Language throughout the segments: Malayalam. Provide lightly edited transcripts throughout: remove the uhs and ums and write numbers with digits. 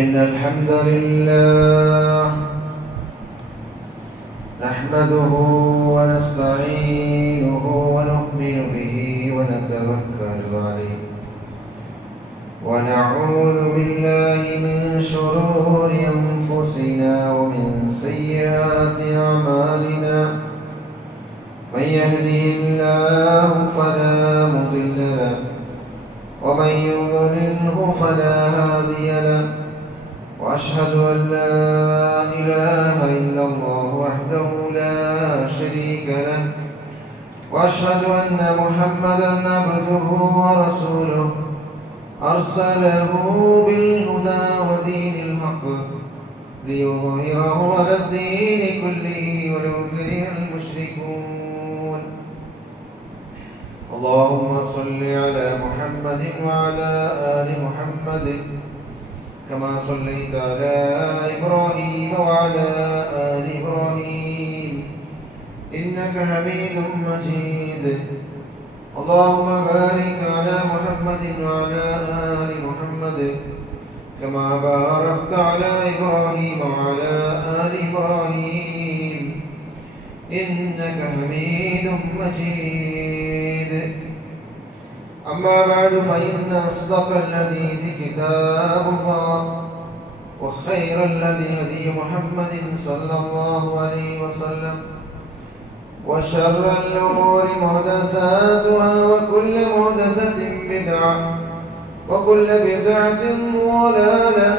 إن الحمد لله نحمده ونستعينه ونؤمن به ونتوكل عليه ونعوذ بالله من شرور أنفسنا ومن سيئات أعمالنا من يهده الله فلا مضل له ومن يضلله فلا هادي له وأشهد أن لا إله إلا الله وحده لا شريك له وأشهد أن محمدا عبده ورسوله أرسله بالهدى ودين الحق ليظهره على الدين كله ولو كره المشركون. اللهم صل على محمد وعلى آل محمد كما صليت على إبراهيم وعلى آل إبراهيم إنك حميد مجيد. اللهم بارك على محمد وعلى آل محمد كما باركت على إبراهيم وعلى آل إبراهيم إنك حميد مجيد. أما بعد فإن أصدق الحديث كتاب الله وخير الهدي هدي محمد صلى الله عليه وسلم وشر الأمور محدثاتها وكل محدثة بدعة وكل بدعة ضلالة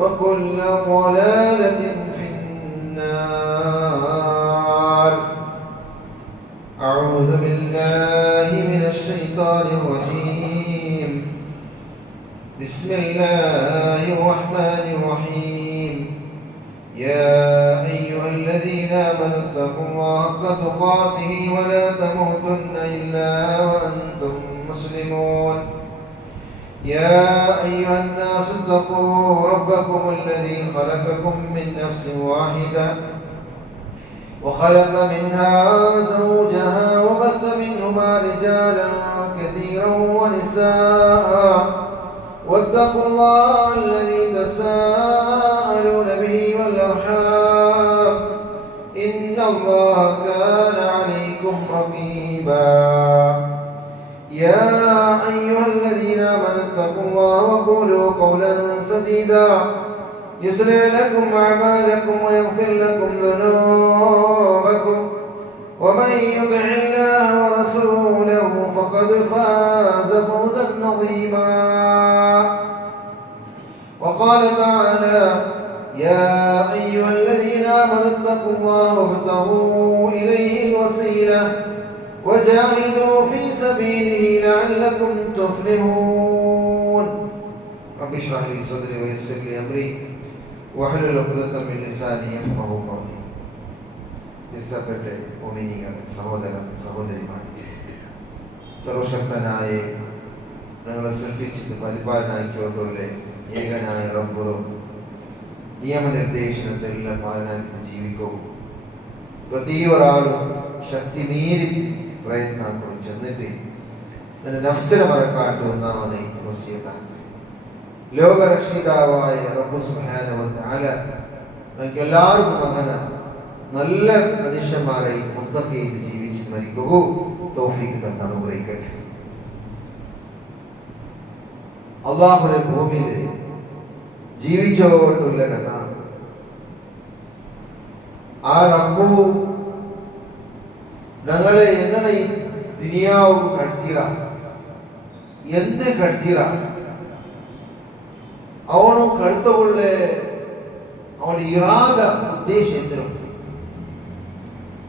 وكل ضلالة في النار. أعوذ بالله من الشيطان الرجيم. بسم الله الرحمن الرحيم. يا أيها الذين آمنوا اتقوا الله حق تقاته ولا تموتن إلا وأنتم مسلمون. يا أيها الناس اتقوا ربكم الذي خلقكم من نفس واحدة وخلق منها زوجها وبث منهما رجالا كثيرا ونساء واتقوا الله الذي تساءلون به والأرحام إن الله كان عليكم رقيبا. يا أيها الذين آمنوا اتقوا الله وقولوا قولا سديدا يصلح لكم أعمالكم ويغفر لكم ذنوبكم ومن يطع الله ورسوله فقد فاز فوزا عظيما. وقال تعالى يا أيها الذين آمنوا اتقوا الله وابتغوا إليه الوسيلة وجاهدوا في سبيله لعلكم تفلحون. رب اشرح لي صدري ويسر لي أمري واحلل عقدة من لساني يفقهوا قولي. പ്രിയപ്പെട്ട മുഅ്മിനീങ്ങൾ, സഹോദര സഹോദരിമാർ, സർവശക്തനായ ഞങ്ങളെ സൃഷ്ടിച്ചിട്ട് പരിപാലനായിക്കൊണ്ടുള്ള ഏകനായ റബ്ബുറും നിയമനിർദ്ദേശനത്തെല്ലാം പാലനാക്കി ജീവിക്കും. പ്രതി ഒരാളും ശക്തി മീരി പ്രയത്നം ചെന്നിട്ട് എൻ്റെ നഫ്സിനെ മറക്കാട്ട് ഒന്നാമത് വസിയത്താണ്. ലോകരക്ഷിതാവായ റബ്ബ് സുബ്ഹാനഹു വ തആല നമുക്ക് എല്ലാവർക്കും അങ്ങനെ നല്ല മനുഷ്യന്മാരെ മുത്തഖീൻ ജീവിച്ച് മരിക്കുകയോ തൗഫീഖ് തന്ന് അനുഗ്രഹിക്കട്ടെ. അല്ലാഹുവിന്റെ ഭൂമിയിൽ ജീവിച്ചുകൊണ്ടുള്ള കഥ ആ റബ്ബു ഞങ്ങളെ എങ്ങനെ ഈ ദുനിയാവ് കടത്തിറ എന്ത് കടത്തിറ ಅವನು ಕಳ್ತಗೊಳ್ಳೆ ಅವನ ಇರಾದ ಉದ್ದೇಶ എന്തിനും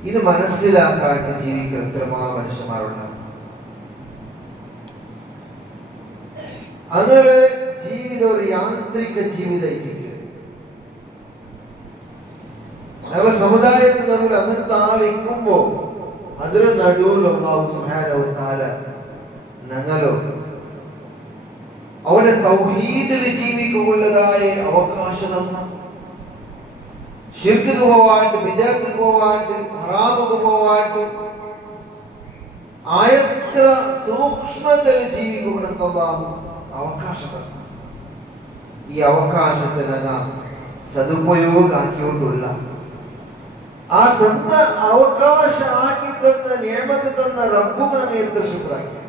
ഇത് മനസ്സിലാക്കാട്ട് ജീവിക്കുന്ന എത്രമാ മനുഷ്യന്മാരുണ്ട്. അങ്ങനെ ജീവിതം ഒരു യാന്ത്രിക ജീവിതമായിട്ട് ഞങ്ങളുടെ സമുദായത്തിൽ നമ്മൾ അങ്ങനത്തെ ആളിക്കുമ്പോ അതിന് നടുവിൽ അല്ലാഹു സുബ്ഹാനഹു വ തആല ഞങ്ങളോ അവനെ തൗഹീദിൽ ജീവിക്കുള്ളതായ അവകാശം തന്നു. ശിർക്കിന് പോവാട്ട്, ബിദഅത്തിന് പോവാട്ട്, ഹറാമുക്ക് പോവാട്ട് ആയത്ര സൂക്ഷ്മത്തിൽ ജീവിക്കുവാൻ അല്ലാഹു അവകാശം തന്നു. ഈ അവകാശത്തിനക സദുപയോഗ ആക്കിക്കൊണ്ടുള്ള ആ തന്ന അവകാശ ആക്കി തന്ന നിയമത്ത് തന്ന റബ്ബുകളെ എത്ര ശുക്രാക്കി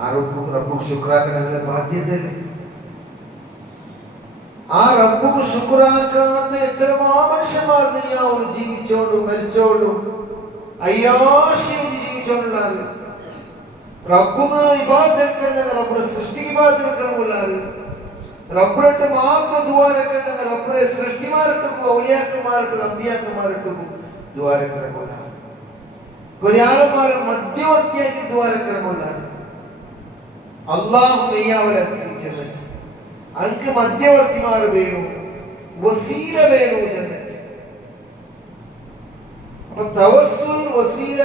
ആ റബ്ബു ശുക്രാക്കണ ബാധ്യതയല്ലേ. ആ റബ്ബു ശുക്രാക്കാത്ത എത്രമാ മനുഷ്യന്മാർ ദുനിയാവിൽ ജീവിച്ചോണ്ടും മരിച്ചോണ്ടും അയ്യാശയിൽ ജീവിച്ചോണ്ടുള്ള റബ്ബുക്ക് ഇബാദത്ത് എടുക്കേണ്ടത് റബ്ബിനെ സൃഷ്ടിക്ക് ഇബാദത്ത് എടുക്കണമുള്ളാറ് റബ്ബിട്ട് മാത്രം ദ്വാരക്കേണ്ടത് റബ്ബിനെ സൃഷ്ടിമാരിട്ടു ഔലിയാക്കന്മാരിട്ടു അമ്പിയാക്കന്മാരിട്ടു ദ്വാരക്കണമുള്ള ഒരാളന്മാരെ മധ്യവർത്തിയാക്കി ദ്വാരക്കണമുള്ള അള്ളാഹു മെയ്യാവലെ ചെന്നിട്ട് അനക്ക് മധ്യവർത്തിമാർ വേണു വസീല വേണു ചെന്നിട്ട്. അപ്പൊ തവസ്സുൽ വസീല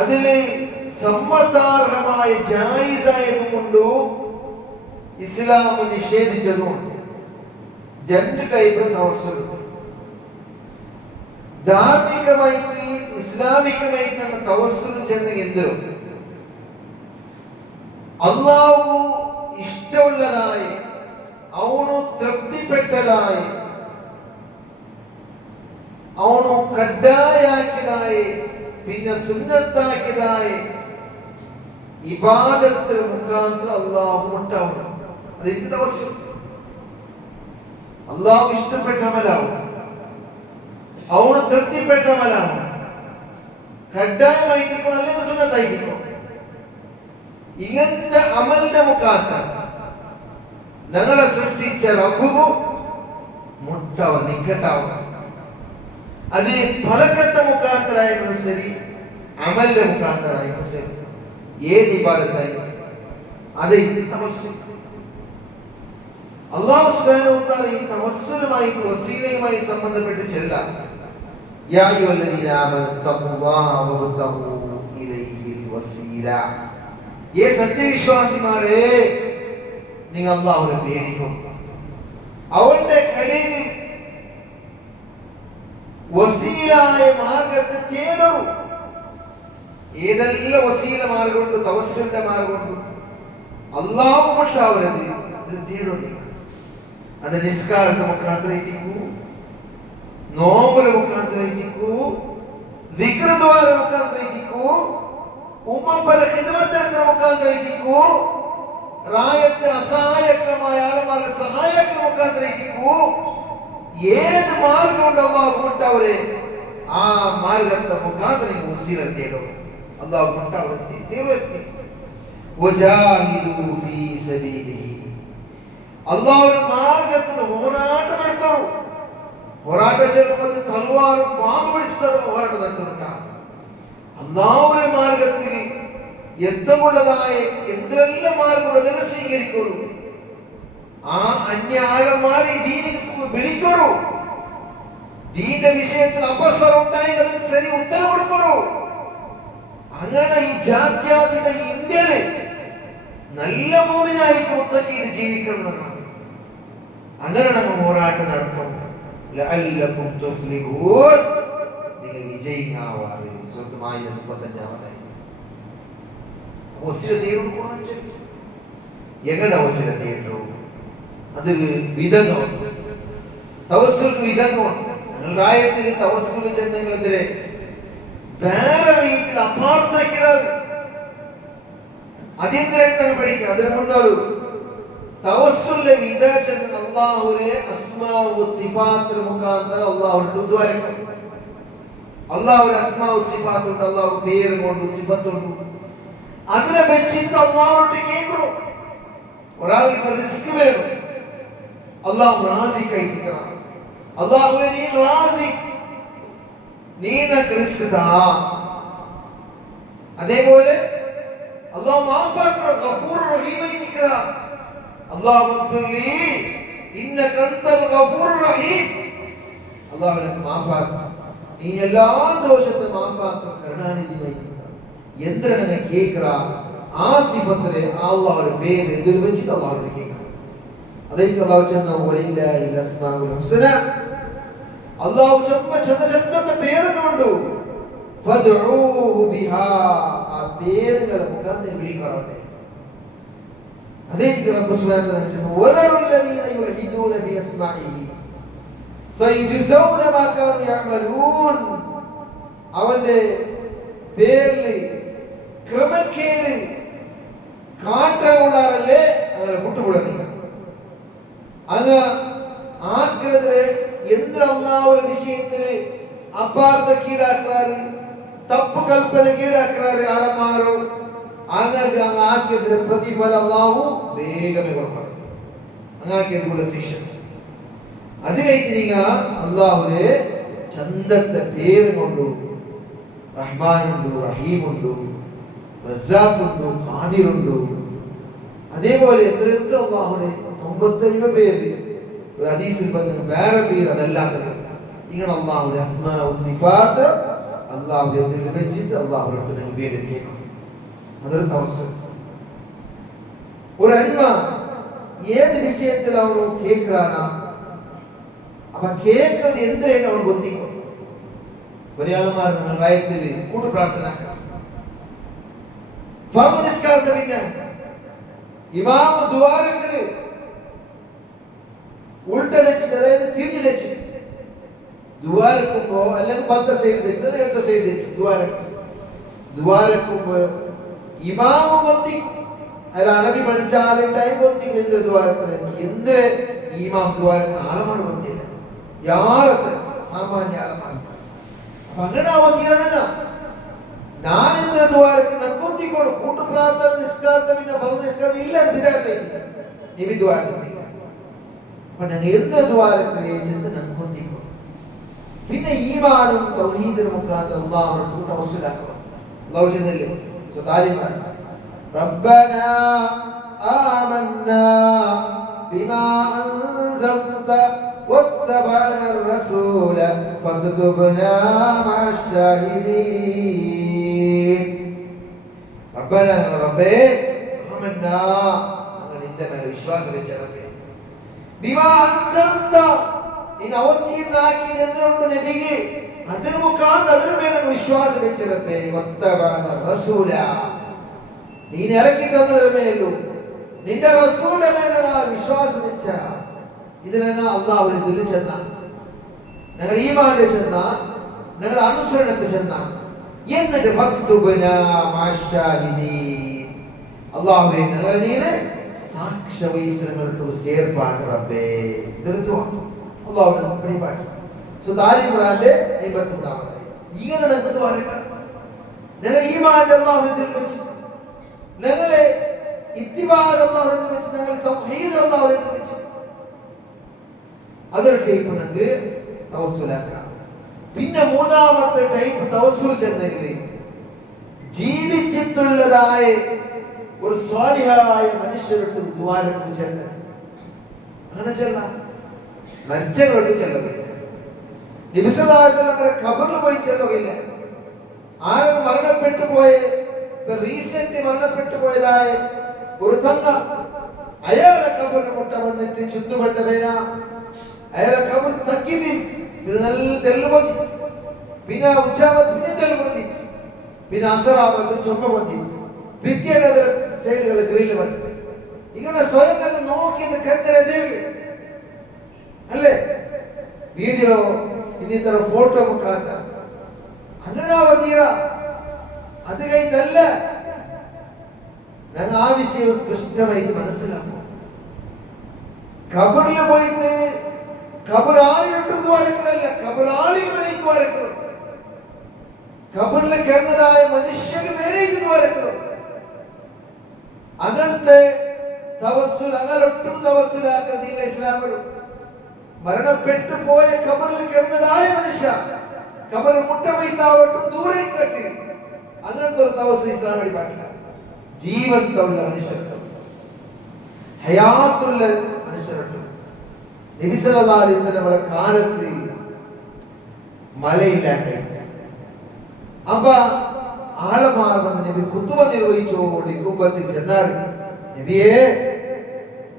അതില് സമ്മതാർഹമായ ജായിസായതുകൊണ്ടു ഇസ്ലാം നിഷേധിച്ചതുകൊണ്ട് രണ്ട് ടൈപ്പ് തവസ്സുൽ ധാർമ്മികമായിട്ട് ഇസ്ലാമികമായിട്ട് തവസ്സുൽ ചെന്ന് എന്തിനും അള്ളാഹു ഇഷ്ടമുള്ളതായി അവനു തൃപ്തിപ്പെട്ടതായി അവനു കഡ്ഡായാക്കിയതായി പിന്നെ സുന്നത്താക്കിയതായി ഇബാദത്ത് മുഖാന്തരം അള്ളാഹു ഉണ്ടാവണം. അത് എന്ത് തവസ്സുൽ? അള്ളാഹു ഇഷ്ടപ്പെട്ട അമലാവും, അവന് തൃപ്തിപ്പെട്ട അമലാവും. കഡ്ഡായമായിട്ടിരിക്കണം അല്ലെങ്കിൽ സുന്നത്തായിരിക്കണം. ഇങ്ങനത്തെ അമലിന്റെ മുഖാന്തരം ഞങ്ങളെ സൃഷ്ടിച്ച റബ്ബുകു മുട്ടാവും നിക്കട്ടാവും. അത് ഫലക്കത്തെ മുഖാന്തരായാലും ശരി അമലിന്റെ മുഖാന്തരായാലും ശരി ഏത് ഇബാദത്തായാലും അത് തവസ്സുൽ. അല്ലാഹു സുബ്ഹാനഹു വ തആല ഈ തവസ്സുലുമായി വസീലയുമായി സംബന്ധപ്പെട്ട് ചെല്ലാം യാ അയ്യുഹല്ലദീന ആമനു തഖുല്ലാഹ വബ്തഗൂ ഇലൈഹിൽ വസീല. ഏ സത്യവിശ്വാസിമാരെ, നിങ്ങൾ അല്ലാഹുവിനെ പേടിക്കും, അവന്റെ കടയിൽ വസീലായ മാർഗത്തെ തേടൂ. ഏതെല്ലാം വസീല മാർഗമുണ്ട്, തവസ്സുലിന്റെ മാർഗമുണ്ട്, അല്ലാഹു വിട്ടാവരുത്, അതിൽ തേടുന്നു. അത് നിസ്കാരത്തെ മുഖാന്തരയിക്കൂ, നോമ്പിലെ മുഖാന്തരയിക്കൂ, ദിക്ർ ദ്വാര മുഖാന്തരയിക്കൂ, ഉമ്മപ്പല ഖിദ്മത്തിന്റെ മുഖാന്തരയിക്കൂ, റായത്തെ അസഹായകരമായ ആളുമാരെ സഹായത്തിന് മുഖാന്തരയിക്കൂ. ഏത് മാർഗമുണ്ട് അല്ലാഹു വിട്ടവരെ ആ മാർഗത്തെ മുഖാന്തരം വസീല തേടും. അല്ലാഹു വിട്ടവരെ തേടും. വജാഹിദു ഫീ സബീലിഹി. അല്ലാഹുവിന്റെ മാർഗത്തിൽ പോരാട്ടം നടത്തണം. പോരാട്ടം ചെയ്യുമ്പോൾ തൽവാറും പാമ്പ് പിടിച്ച് പോരാട്ടം നടത്തുന്നുണ്ട്. അല്ലാഹുവിന്റെ മാർഗത്തിൽ എത്തമുള്ളതായ എന്തെല്ലാം മാർഗമുള്ളതെല്ലാം സ്വീകരിക്കുള്ളൂ. ആ അന്യ ആഴന്മാരെ ദീനിക്ക് വിളിക്കൂ. ദീന്റെ വിഷയത്തിൽ അപസ്വരം ഉണ്ടായി അതിന് ശരി ഉത്തരം കൊടുക്കൂ. അങ്ങനെ ഈ ജാത്യാതീത ഇന്ത്യയില് നല്ല മോമിനായിട്ട് മുത്തഖീന് ജീവിക്കണം. അങ്ങനെ നമ്മൾ പോരാട്ടം നടത്തും. ലഅല്ലകും തുഫ്ലിഹൂൻ. നിങ്ങൾ വിജയിക്കാവാറ്. സൂറത്ത് മാഇദ 35 വസീല തേടും. എങ്ങനെ വസീല തേടും? അത് വിധങ്ങളുണ്ട്. തവസ്സുലിന് വിധങ്ങളുണ്ട്. ഞങ്ങൾ റായത്തിൽ തവസ്സുൽ ചെന്നെങ്കിലെതിരെ വേറെ രീതിയിൽ അപാർത്ഥിക്കുന്നത് അതെന്തിനായിട്ട് പഠിക്കുക. അതിന് മുന്നോട് തവസ്സുലിന്റെ വിധ ചെന്ന് അല്ലാഹുവിനെ അസ്മാഉ സിഫാത്ത് മുഖാന്തരം അല്ലാഹുവിന്റെ ദ്വാരക്കും. അല്ലാഹുവിന്റെ അസ്മാഉ സിഫാത്തുണ്ട്, അല്ലാഹു പേര് കൊണ്ട് സിഫത്തുണ്ട്. അതിനെ വെച്ചിട്ട് അല്ലാഹുവിനോട് കേൾക്കണം. ഒരാൾക്ക് റിസ്ക് വേണം. അല്ലാഹു റാസിക്കായിരിക്കണം. അല്ലാഹുവേ നീ റാസിക്, നീ എനിക്ക് റിസ്ക് താ. അതേപോലെ അല്ലാഹു മാഫാക്കറ ഗഫൂർ റഹീമായിരിക്കറ. അല്ലാഹു മഗ്ഫിർലി ഇന്നക അൻതൽ ഗഫൂർ റഹീം. അല്ലാഹു എനിക്ക് മാഫാക്ക, നീ എല്ലാ ദോഷത്തെ മാഫാക്ക, കരുണാനിധിയായിരിക്കണം. എന്തിനാണ് കേൾക്കറ? ആ സിഫത്തിലെ അല്ലാഹുവിന്റെ പേര് ഇതിൽ വെച്ചിട്ട് അല്ലാഹുവിനെ കേൾക്കണം. അതായത് അല്ലാഹു ചെന്ന വലില്ലാഹിൽ അസ്മാഉൽ ഹുസ്ന. അല്ലാഹു ചന്തത്തെ പേരുണ്ട്. ഫദ്ഉഹു ബിഹാ. ആ പേരുകളെ മുഖാന്തരം വിളിക്കണം. അതേ റബ്ബ് സുബ്ഹാനഹു വ തആല വലറുല്ലദീന യുൽഹിദൂന ഫി അസ്മാഇഹി സയജുസൗന മാ കാനൂ യഅമലൂൻ. അവന്റെ പേരിൽ ക്രമക്കേട് കാട്ടുള്ളാറല്ലേ അങ്ങനെ വിട്ടുകൂടണില്ല. അങ്ങ് ആഗ്രഹത്തില് എന്ത് അള്ളാഹുവിന്റെ വിഷയത്തില് അപാർത്ഥക്കീടാക്കാറ്, തപ്പ് കൽപ്പന കീടാക്കാറ് ആളന്മാരോ അങ്ങ് ആക്കിയതിന് പ്രതിഫലം അള്ളാഹു വേഗമേ കൊടുക്കണം. അങ്ങാക്കിയത് കൂടെ ശിക്ഷ. അത് കഴിഞ്ഞിരിക്ക അള്ളാഹുവിന് ചന്തത്തെ പേര് കൊണ്ടു റഹ്മാനുണ്ട്, റഹീമുണ്ട്, റസാഖുണ്ട്, ഖാദിറുണ്ട്. അതേപോലെ എത്രയൊക്കെ അള്ളാഹുവിന് 99 പേര് ഒരു ഹദീസിൽ പറഞ്ഞ വേറെ പേര് അതല്ലാതെ ഇങ്ങനെ അള്ളാഹുവിന്റെ അസ്മാഉ സിഫാത്ത് അള്ളാഹുവിനെ വെച്ചിട്ട് അള്ളാഹുവിനോട് നിങ്ങൾ വേണ്ടി കേൾക്കും. അതൊരു തവസ്സുൽ. ഒരു അടിമ ഏത് വിഷയത്തിലാണോ കേൾക്കാനാ അപ്പൊ കേൾക്കുന്നത് എന്തിനായിട്ട് അവൻ ബുദ്ധിക്കും. ഒരാൾമാർ റായത്തില് കൂട്ടു പ്രാർത്ഥന ഫർദ് നിസ്കാരത്തെ പിന്നെ ഇമാം ദുആരക്ക് ഉൾട്ട വെച്ചിട്ട്, അതായത് തിരിഞ്ഞു വെച്ചിട്ട് ദുആരക്കുമ്പോ അല്ലെങ്കിൽ പത്ത സൈഡ് വെച്ചിട്ട് ഇടത്ത സൈഡ് വെച്ചിട്ട് ദുആരക്കുമ്പോ ഇമാം കൊത്തിക്കും. അല്ല അറബി പഠിച്ചാലുണ്ടായി കൊത്തിക്കും. എന്തൊരു ദ്വാരക്കുന്നത് എന്ത് ഇമാം ദ്വാരക്കുന്ന ആളമാണ് കൊത്തിയില്ല, യാറത്ത് സാമാന്യ ആളമാണ്. അപ്പൊ അങ്ങനെ അവതീരണ ഞാൻ എന്തൊരു ദ്വാരക്കുന്ന കൊത്തിക്കോളും. കൂട്ടു പ്രാർത്ഥന നിസ്കാരത്തെ പിന്നെ ഫർദ് നിസ്കാരം ഇല്ല, ബിദഅത്തായിട്ടില്ല, നബി ദ്വാരത്തില്ല. അപ്പൊ ഞങ്ങൾ എന്തൊരു ദ്വാരത്തിലെ ചെന്ന് ഞാൻ കൊത്തിക്കോളും. പിന്നെ ഈമാനും തൗഹീദിനും മുഖാന്തരം അല്ലാഹുവിനോട് തവസ്സുലാക്കണം. അല്ലാഹു ചെന്നില്ലേ സുതാലിമാൻ ربنا آمنا بما أنزلت واتبعنا الرسول فاكتبنا مع الشاهدين. ربنا ربي آمنا അങ്ങനെ ഇന്നമേൽ വിശ്വാസം വെച്ച റബ്ബേ ബിമാ അൻസൽത ഇൻ അവതീർനാക്കി എന്തുകൊണ്ട് നബിയെ അതിന് മുഖാന്തരം അതിന് മേലെ വിശ്വാസം വെച്ച റബ്ബേ വത്തബഅന റസൂല നീ ഇറക്കി തന്നതിനുമേലും നിന്റെ റസൂലിന്റെ മേലെ വിശ്വാസം വെച്ച ഇതിനങ്ങ് അള്ളാഹു ഇതിൽ ചെന്ന ഞങ്ങൾ ഈമാനിൽ ചെന്ന ഞങ്ങൾ അനുസരണത്തിൽ ചെന്ന എന്നിട്ട് ഫക്തുബ്നാ മഅശ്ശാഹിദീൻ അല്ലാഹുവേ ഞങ്ങൾ നീനെ സാക്ഷ്യ വഹിച്ചവരുടെ ചേർപ്പാണ് റബ്ബേ. ഇതൊരു ദുആ അല്ലാഹുവിന്റെ പരിപാടി. ആലി ഇംറാന്റെ 53-ാമത്തെ ഇങ്ങനെ നമുക്ക് ദുആ ചെയ്യണം. ഞങ്ങൾ ഈമാനിൽ അല്ലാഹുവിൽ വെച്ച് ഞങ്ങളെ ഇത്തിബാഅ് അല്ലാഹുവിൽ വെച്ച് ഞങ്ങൾ തൗഹീദ് അല്ലാഹുവിൽ വെച്ച് അതൊരു ടൈപ്പ് നമുക്ക് തവസ്സുലാക്കാം. പിന്നെ മൂന്നാമത്തെ ടൈപ്പ് തവസ്സുൽ ചെന്നെങ്കിൽ ജീവിച്ചിട്ടുള്ളതായ ഒരു സ്വാലിഹായ മനുഷ്യരുടെ ദ്വാരക്ക് ചെല്ലണം. അങ്ങനെ ചെല്ലാം, മരിച്ചവരോട് ചെല്ലുകയില്ല. നബി സല്ലല്ലാഹു അലൈഹി വസല്ലം ഖബറിൽ പോയി ചെല്ലുകയില്ല. ആരും മരണപ്പെട്ടു പോയ റീസെന്റ് മരണപ്പെട്ടു പോയതായ ഒരു തങ്ങ അയാളെ ഖബറിന് മുട്ട വന്നിട്ട് ചുറ്റുപെട്ട വേന അയാളെ ഖബർ തക്കിയിട്ട് നല്ല തെല്ല് പൊന്തിച്ചു, പിന്നെ ഉച്ചാമത്ത് പിന്നെ തെല്ല് പൊന്തിച്ചു, പിന്നെ അസറാമത്ത് ചൊമ്പ പൊന്തിച്ചു, പിറ്റേണ്ട സൈഡുകൾ ഗ്രില്ല് വന്നിച്ചു. ഇങ്ങനെ സ്വയം തന്നെ നോക്കിയത് കണ്ടത് അല്ലേ വീഡിയോ ഇനിത്ര ഫോട്ടോ മുഖാത്ത അങ്ങനാവതീര അത് കഴിഞ്ഞല്ല ഞങ്ങൾ ആ വിഷയം സ്പഷ്ടമായിട്ട് മനസ്സിലാക്കും. ഖബറിൽ പോയിട്ട് ഖബറാളിലിട്ട് ദ്വാരങ്ങളല്ല, ഖബറാളികളുടെ ദ്വാരങ്ങളും ഖബറിൽ കിടന്നതായ മനുഷ്യന് മേലെ ദ്വാരങ്ങളും അങ്ങനത്തെ തവസ്സുൽ അങ്ങനൊട്ടും തവസ്സുലാക്കുന്നതില്ല ഇസ്ലാമിലും. മരണപ്പെട്ടു പോയ ഖബറിൽ കിടന്നതായ മനുഷ്യ ഖബർ മുട്ട വൈത്താവട്ടും ദൂരെ കെട്ടി അങ്ങനത്തെ ഒരു തവസ്സുൽ ഇസ്ലാം വഴി പാടില്ല. ജീവനുള്ള മനുഷ്യർക്ക് ഹയാത്തുള്ള മനുഷ്യർക്ക് നബി സല്ലല്ലാഹു അലൈഹി വസല്ലമയുടെ കാലത്ത് മലയില്ലാണ്ടായിട്ട് അപ്പൊ ആളമാർ വന്ന് നബി ഖുതുബ നിർവഹിച്ചുകൊണ്ടിരിക്കുമ്പോഴത്തിൽ ചെന്നാൽ നബിയെ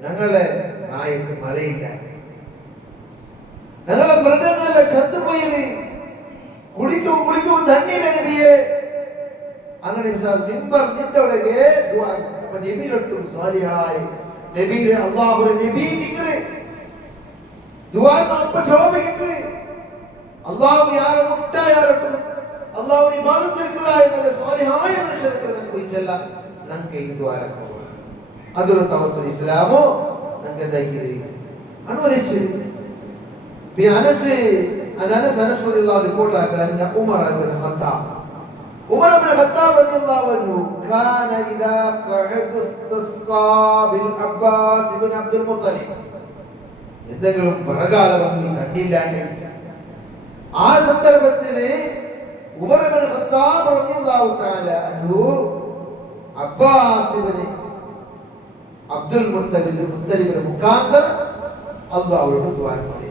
ഞങ്ങളെ നായക്ക് മലയില്ല, ഞങ്ങളെ മൃഗങ്ങളെ ചത്തുപോയത് കുളിക്കും തണ്ണിയില്ല നബിയെ. അങ്ങനെ മിമ്പർ നിന്റെ അപ്പൊ നബിയിലൊട്ടു സ്വാലിഹായി നബിയിലെ അല്ലാഹുവിന്റെ നബി ദിക്റ് ദുആ അപ്പ ജവാബ് കിട്ടി അല്ലാഹു യാരെ മുട്ടായാലൊട്ടു അല്ലാഹുവിനെ ഇബാദത്ത് എടുക്കുന്നതായ സ്വാലിഹായ മനുഷ്യർക്ക് നമുക്ക് ചെല്ല നമുക്ക് ഇത് ദുആ അതൊരു തവസ്സുൽ ഇസ്ലാമോ നമുക്ക് ദൈരി അനുവദിച്ചു അനസ് റളിയല്ലാഹു റിപ്പോർട്ട് ആക്കുന്ന ഉമർ ഇബ്നു ഖത്താബ് റളിയല്ലാഹു അൻഹു കാന ഇദാ ഖഅദ ഇസ്തിസ്ഖാ ബിൽ അബ്ബാസ് ഇബ്നു അബ്ദുൽ മുത്തലിബ് എന്തെങ്കിലും ബറകാല വന്നു തണ്ണില്ലാണ്ട് ആ സന്ദർഭത്തിൽ ഉമർ ഇബ്നു ഖത്താബ് റളിയല്ലാഹു തആല അൻഹു അബ്ബാസ് ഇബ്നു അബ്ദുൽ മുത്തലിബിന്റെ മുഖാന്തരം അല്ലാഹുവോട് ദുആ ചെയ്തു.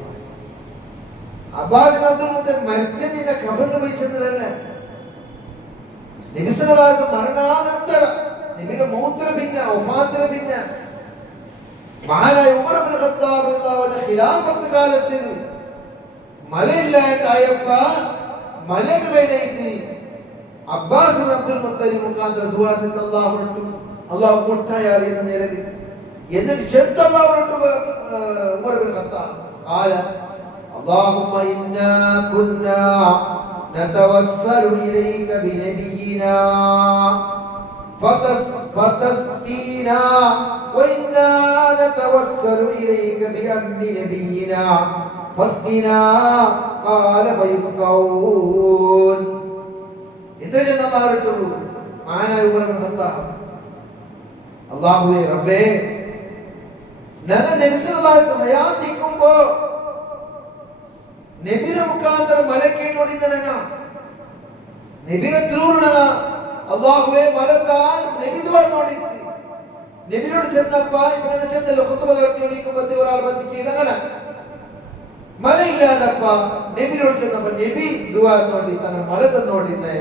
അബ്ബാസ് അബ്ദുൽ മുത്തലിബ് മരിച്ചതിന്റെ ഖബറിൽ പോയി ചെന്നതല്ല. നബി സല്ലല്ലാഹു അലൈഹി വസല്ലം മരണാനന്തരം നബിയുടെ മൗത്തിന് പിന്നെ വഫാത്തിന് പിന്നെ മഹാനായ ഉമർ ഇബ്നു ഖത്താബ് റളിയല്ലാഹു അൻഹു ഖിലാഫത്ത് കാലത്തിൽ മലയില്ലാണ്ടായപ്പോ മലക്ക് വേണ്ടിയിട്ട് അബ്ബാസ് അബ്ദുൽ മുത്തലിബ് മുഖാന്തരം ദുആ ചെയ്തു. അല്ലാഹു മുട്ടായാൽ എന്ന നിലയിൽ എന്നിട്ട് ചെറുത്തല്ലാഹു ഉമർ ഇബ്നു ഖത്താബ് قال اللهم إنا كنا نتوسل إليك بنبينا فتسقينا وإنا نتوسل إليك بأم نبينا فاسقنا قال فيسقون إذا جاء الله رجل معنا عمر بن الخطاب അല്ലാഹുവേ റബ്ബേ ഞങ്ങൾ നബി സല്ലല്ലാഹു അലൈഹി വസല്ലം ഹയാത്തിക്കുമ്പോ നബിയുടെ മുഖാന്തരം മലക്കേട്ടോടിന്നണങ്ങ നബിയുടെ ത്രൂണങ്ങ അല്ലാഹുവേ മലക്കാൻ നബി പറഞ്ഞോടിത്ത് നബിയോട് ചെന്നപ്പോ ഇവിടെ ചെന്നല്ലോ ഖുതുബ നടത്തിയോടിക്കുമ്പോ ഒരാൾ ബന്ധിക്കില്ല മലയില്ലാതപ്പ നബിയോട് ചെന്നപ്പോ നബി ദുആ നോടി തങ്ങൾ മല തന്നോടിന്നെ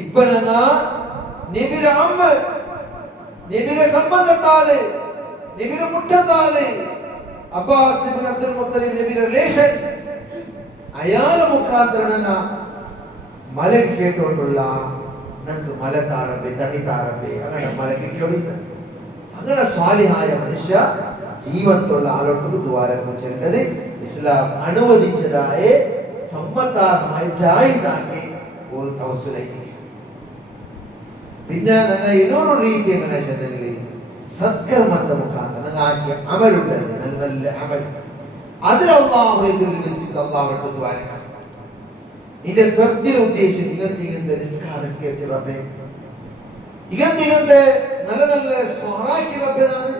ഇപ്പണങ്ങ നബിയുടെ അമ്മ നബിയുടെ സംബന്ധത്താല് നബിയുടെ മുട്ടത്താല് അബ്ബാസ് ഇബ്നു അബ്ദുൽ മുത്തലിബ് നബിയുടെ റിലേഷൻ അയാളെ മുഖാന്തരണ മല കേട്ടോണ്ടുള്ള നമുക്ക് മല താറമ്പേ തണ്ണി താറമ്പേ അങ്ങനെ മല കിട്ടിയോടില്ല അങ്ങനെ സ്വാലിഹായ മനുഷ്യ ജീവത്തുള്ള ആളോട്ട് ദ്വാരം ചെല്ലേണ്ടത് ഇസ്ലാം അനുവദിച്ചതായ സമ്മതാർമായ ജായിസാക്കി ഒരു തവസ്സുലായിട്ട് പിന്നെ ഞങ്ങൾ ഇന്നൊരു രീതി എങ്ങനെ ചെയ്തെങ്കിൽ സത്കർമ്മത്തെ മുഖാന്തരം ഞങ്ങൾ ആക്കിയ അമലുണ്ടല്ലോ നല്ല നല്ല അമൽ അതിൽ അല്ലാഹുവിനെ വെച്ചിട്ട് അല്ലാഹുവിനോട് ദുആ ചെയ്യണം. നിന്റെ തൃപ്തിയെ ഉദ്ദേശിച്ച് ഇങ്ങനത്തെ നിസ്കരിച്ച റബ്ബേ ഇങ്ങനത്തെ നല്ല നല്ല സ്വഹാക്കി റബ്ബനാണ്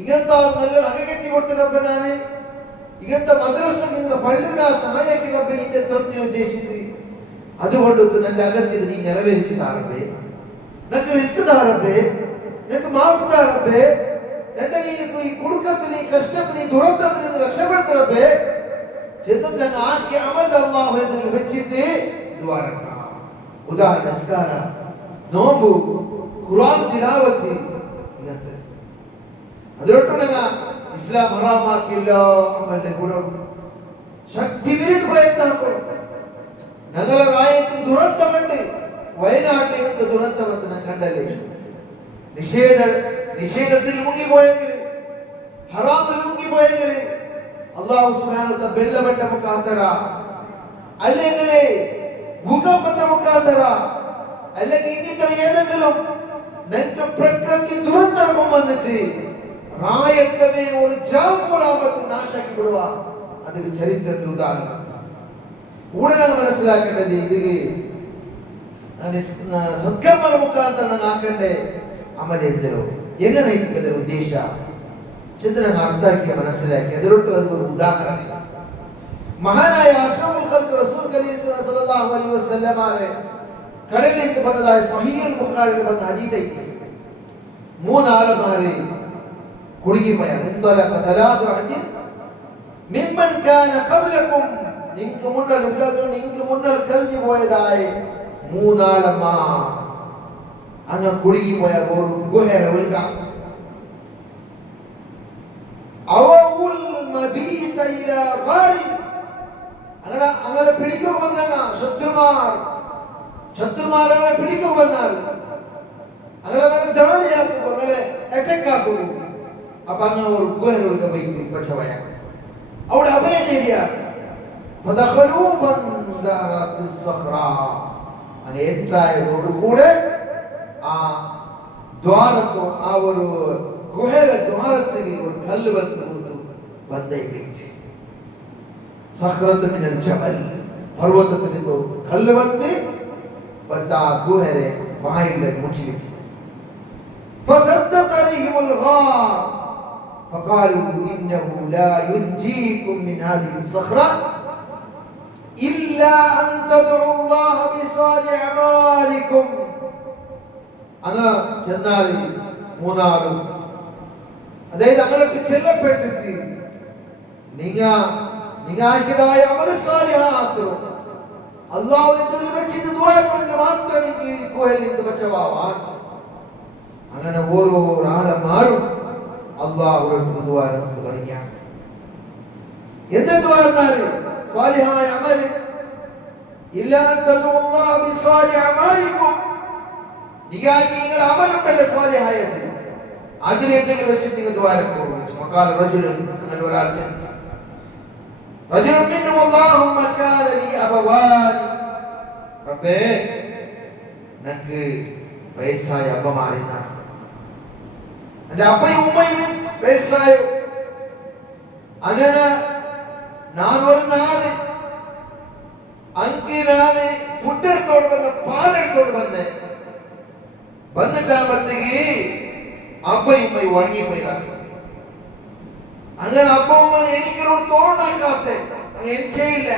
ഇങ്ങനത്തെ നല്ല അകകെട്ടി കൊടുത്ത റബ്ബനാണ് ഇങ്ങനത്തെ മദ്രസ പള്ളിയുടെ സഹായിക്കുന്ന റബ്ബേ നിന്റെ തൃപ്തിയെ ഉദ്ദേശിച്ച് അതുകൊണ്ട് നല്ല അകത്തിൽ നീ നിറവേറ്റി താറബേ നിനക്ക് റിസ്ക് താറബേ നിനക്ക് മാഫ് താറബേ എന്റെ നീക്ക് ഈ കുടുക്കത്തിൽ ഈ കഷ്ടത്തിൽ ഈ ദുരന്തത്തിൽ നിന്ന് രക്ഷപ്പെടുത്തറബേ ചെന്നിട്ട് ഞങ്ങൾ ആക്കി അമൽ അല്ലാഹു എന്ന് വെച്ചിട്ട് ദുആ ചെയ്യണം. ഉദാഹരണ നിസ്കാര നോമ്പ് ഖുർആൻ തിലാവത്ത് ഇങ്ങനത്തെ അതിലൊട്ടുണ്ടെങ്ക ഇസ്ലാം ഹറാമാക്കില്ല അമലിന്റെ കൂടെ ശക്തി വിരുദ്ധ പ്രയത്നം ഞങ്ങളെ രാജ്യത്ത് ദുരന്തമുണ്ട്. വയനാട്ടിൽ ഇങ്ങനത്തെ ദുരന്തമെന്ന് ഞാൻ കണ്ടല്ലേ. നിഷേധത്തിൽ മുങ്ങിപ്പോയെങ്കിൽ ഹറാമിൽ മുങ്ങിപ്പോയെങ്കിൽ അല്ലാഹു സുബ്ഹാനഹു വ തആല ബെല്ലപ്പെട്ട മുഖാന്തര അല്ലെങ്കിൽ ഭൂകമ്പത്തെ മുഖാന്തര അല്ലെങ്കിൽ ഇന്നിത്ര ഏതെങ്കിലും നിങ്ങൾക്ക് പ്രകൃതി ദുരന്തം വന്നിട്ട് രാജ്യത്തെ ഒരു ജാമൂലാപത്ത് നാശാക്കി വിടുക. അതിന് ചരിത്രത്തിൽ ഉദാഹരണം ഉടനെ മനസ്സിലാക്കേണ്ടത് ഇത് സത്കർമ്മ മുഖാന്തരം ആക്കണ്ടേ അമലെന്തരോ എങ്ങനെ ഇതിന്റെ ഉദ്ദേശ ചിന്തന അർത്ഥാക്കിയ മനസ്സിലാക്കി അതിലോട്ട് അത് ഒരു ഉദാഹരണം മഹാനായ അഷ്റഫുൽ ഖൽഖ് റസൂൽ കരീം സല്ലല്ലാഹു അലൈഹി വസല്ലമയെ കടലിൽ നിന്ന് വന്നതായ സ്വഹീഹുൽ ബുഖാരിയിൽ വന്ന ഹദീസ് മൂന്നാളുമാരെ കുടുങ്ങിപ്പോയ മിമ്മൻ കാന ഖബ്ലകും നിങ്ങൾക്ക് മുന്നൽ കഴിഞ്ഞു പോയതായ മൂന്നാളമ്മ അങ്ങ് കുടുങ്ങിപ്പോയ ഒരു ഗുഹര ഉൾക്കാം അങ്ങനെ പിടിക്കുക വന്ന ശത്രുമാർ അങ്ങനെ പിടിക്കുക വന്നാൽ അങ്ങനെ ധാളിയാക്കുക, അങ്ങനെ അറ്റാക്കാക്കുക. അപ്പൊ അങ്ങനെ ഒരു ഗുഹയിലൊക്കെ പോയിട്ട് പച്ചവയ അവിടെ അഭയം നേടിയ അങ്ങനെ എൻട്രായതോടുകൂടെ ആ ദ്വാരത്തോ ആ ഒരു ഗുഹയുടെ ദ്വാരത്തിൽ ഒരു കല്ല് ಬಂದೈತೆ. സഖറത്ത് മിനൽ ജബൽ, പർവ്വതത്തിൽ നിന്ന് കല്ല് വന്ന് ആ ഗുഹയുടെ വായിലെ മുട്ടി വെച്ചിട്ട് فسدت عليهم الغار فقالوا إنه لا ينجيكم من هذه الصخرة إلا أن تدعوا الله بصالح أعمالكم. അങ്ങ് ചെന്നാൽ മൂന്നാളും അതായത് അങ്ങോട്ട് ചെല്ലപ്പെട്ടിട്ട് നിങ്ങാക്കിയതായ അമല സാലിഹാത്രം അല്ലാഹുവിനെ വെച്ചിട്ട് ദുആ കൊണ്ട് മാത്രം എനിക്ക് ഗുഹയിൽ നിന്ന് ബച്ചവാവാൻ. അങ്ങനെ ഓരോ ആളമാരും അല്ലാഹുവിനോട് ദുആ തുടങ്ങിയ എന്ത് ദുആ എന്നാണ്? സാലിഹായ അമൽ. ഇല്ലാ തദുല്ലാഹ ബിസാലിഹി അമാലികും. നിങ്ങൾ അമലുണ്ടല്ലോ സാലിഹായത്, അതിലെന്തെങ്കിലും വെച്ച് നിങ്ങൾ ദുആ ചെയ്യൂ. മഖാല റജുലൻ, അങ്ങനെ ഒരാൾ ചെന്നു. റജുലൻ മിൻഹും അല്ലാഹുമ്മ കാന ലി അബവാനി. റബ്ബേ, എനിക്ക് വയസ്സായ അപ്പമാരില്ല, എന്റെ അപ്പയും ഉമ്മയും വയസ്സായോ. അങ്ങനെ ഞാൻ ഒരു നാള് അങ്കിനാണ് ഫുഡ് എടുത്തോണ്ട് വന്ന, പാലെടുത്തോണ്ട് വന്നിട്ടാകുമ്പോഴത്തേക്ക് അപ്പയും ഉമ്മയും ഉറങ്ങിപ്പോയില്ല. അങ്ങനെ അപ്പ ഉമ്മ എനിക്കൊരു തോന്നാക്കാത്ത അങ്ങനെ ചെയ്യില്ല.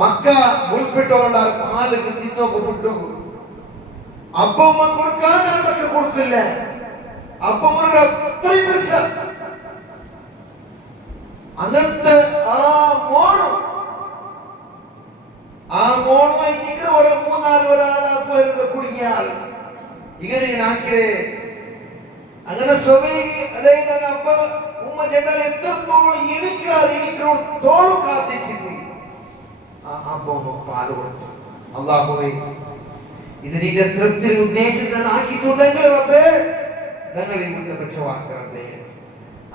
മക്ക ഉൾപ്പെട്ടുള്ള പാല് തിന്നോക്ക് ഫുഡ് അപ്പ ഉമ്മ കൊടുക്കാൻ മക്ക കൊടുക്കില്ല. അപ്പമ്മയുടെ അത്രയും പൈസ അങ്ങനത്തെ ആ മോണുമായി നിൽക്കുന്ന ഓരോ മൂന്നാല് ഒരാളാക്കുവരുടെ കുടുങ്ങിയ ആള് ഇങ്ങനെ ആക്കിയേ. അങ്ങനെ അതായത് അപ്പ ഉമ്മ ചെണ്ടാൽ എത്രത്തോളം എനിക്കോളം കാത്തിച്ചിട്ട് അപ്പ പാല് കൊടുത്തു. അല്ലാഹുവേ, ഇത് നിന്റെ തൃപ്തിയിൽ ഉദ്ദേശിച്ചിട്ടാണ് ആക്കിയിട്ടുണ്ടെങ്കിൽ റബ്ബേ ഞങ്ങൾ ഇവിടുത്തെ പച്ചവാക്കറേ.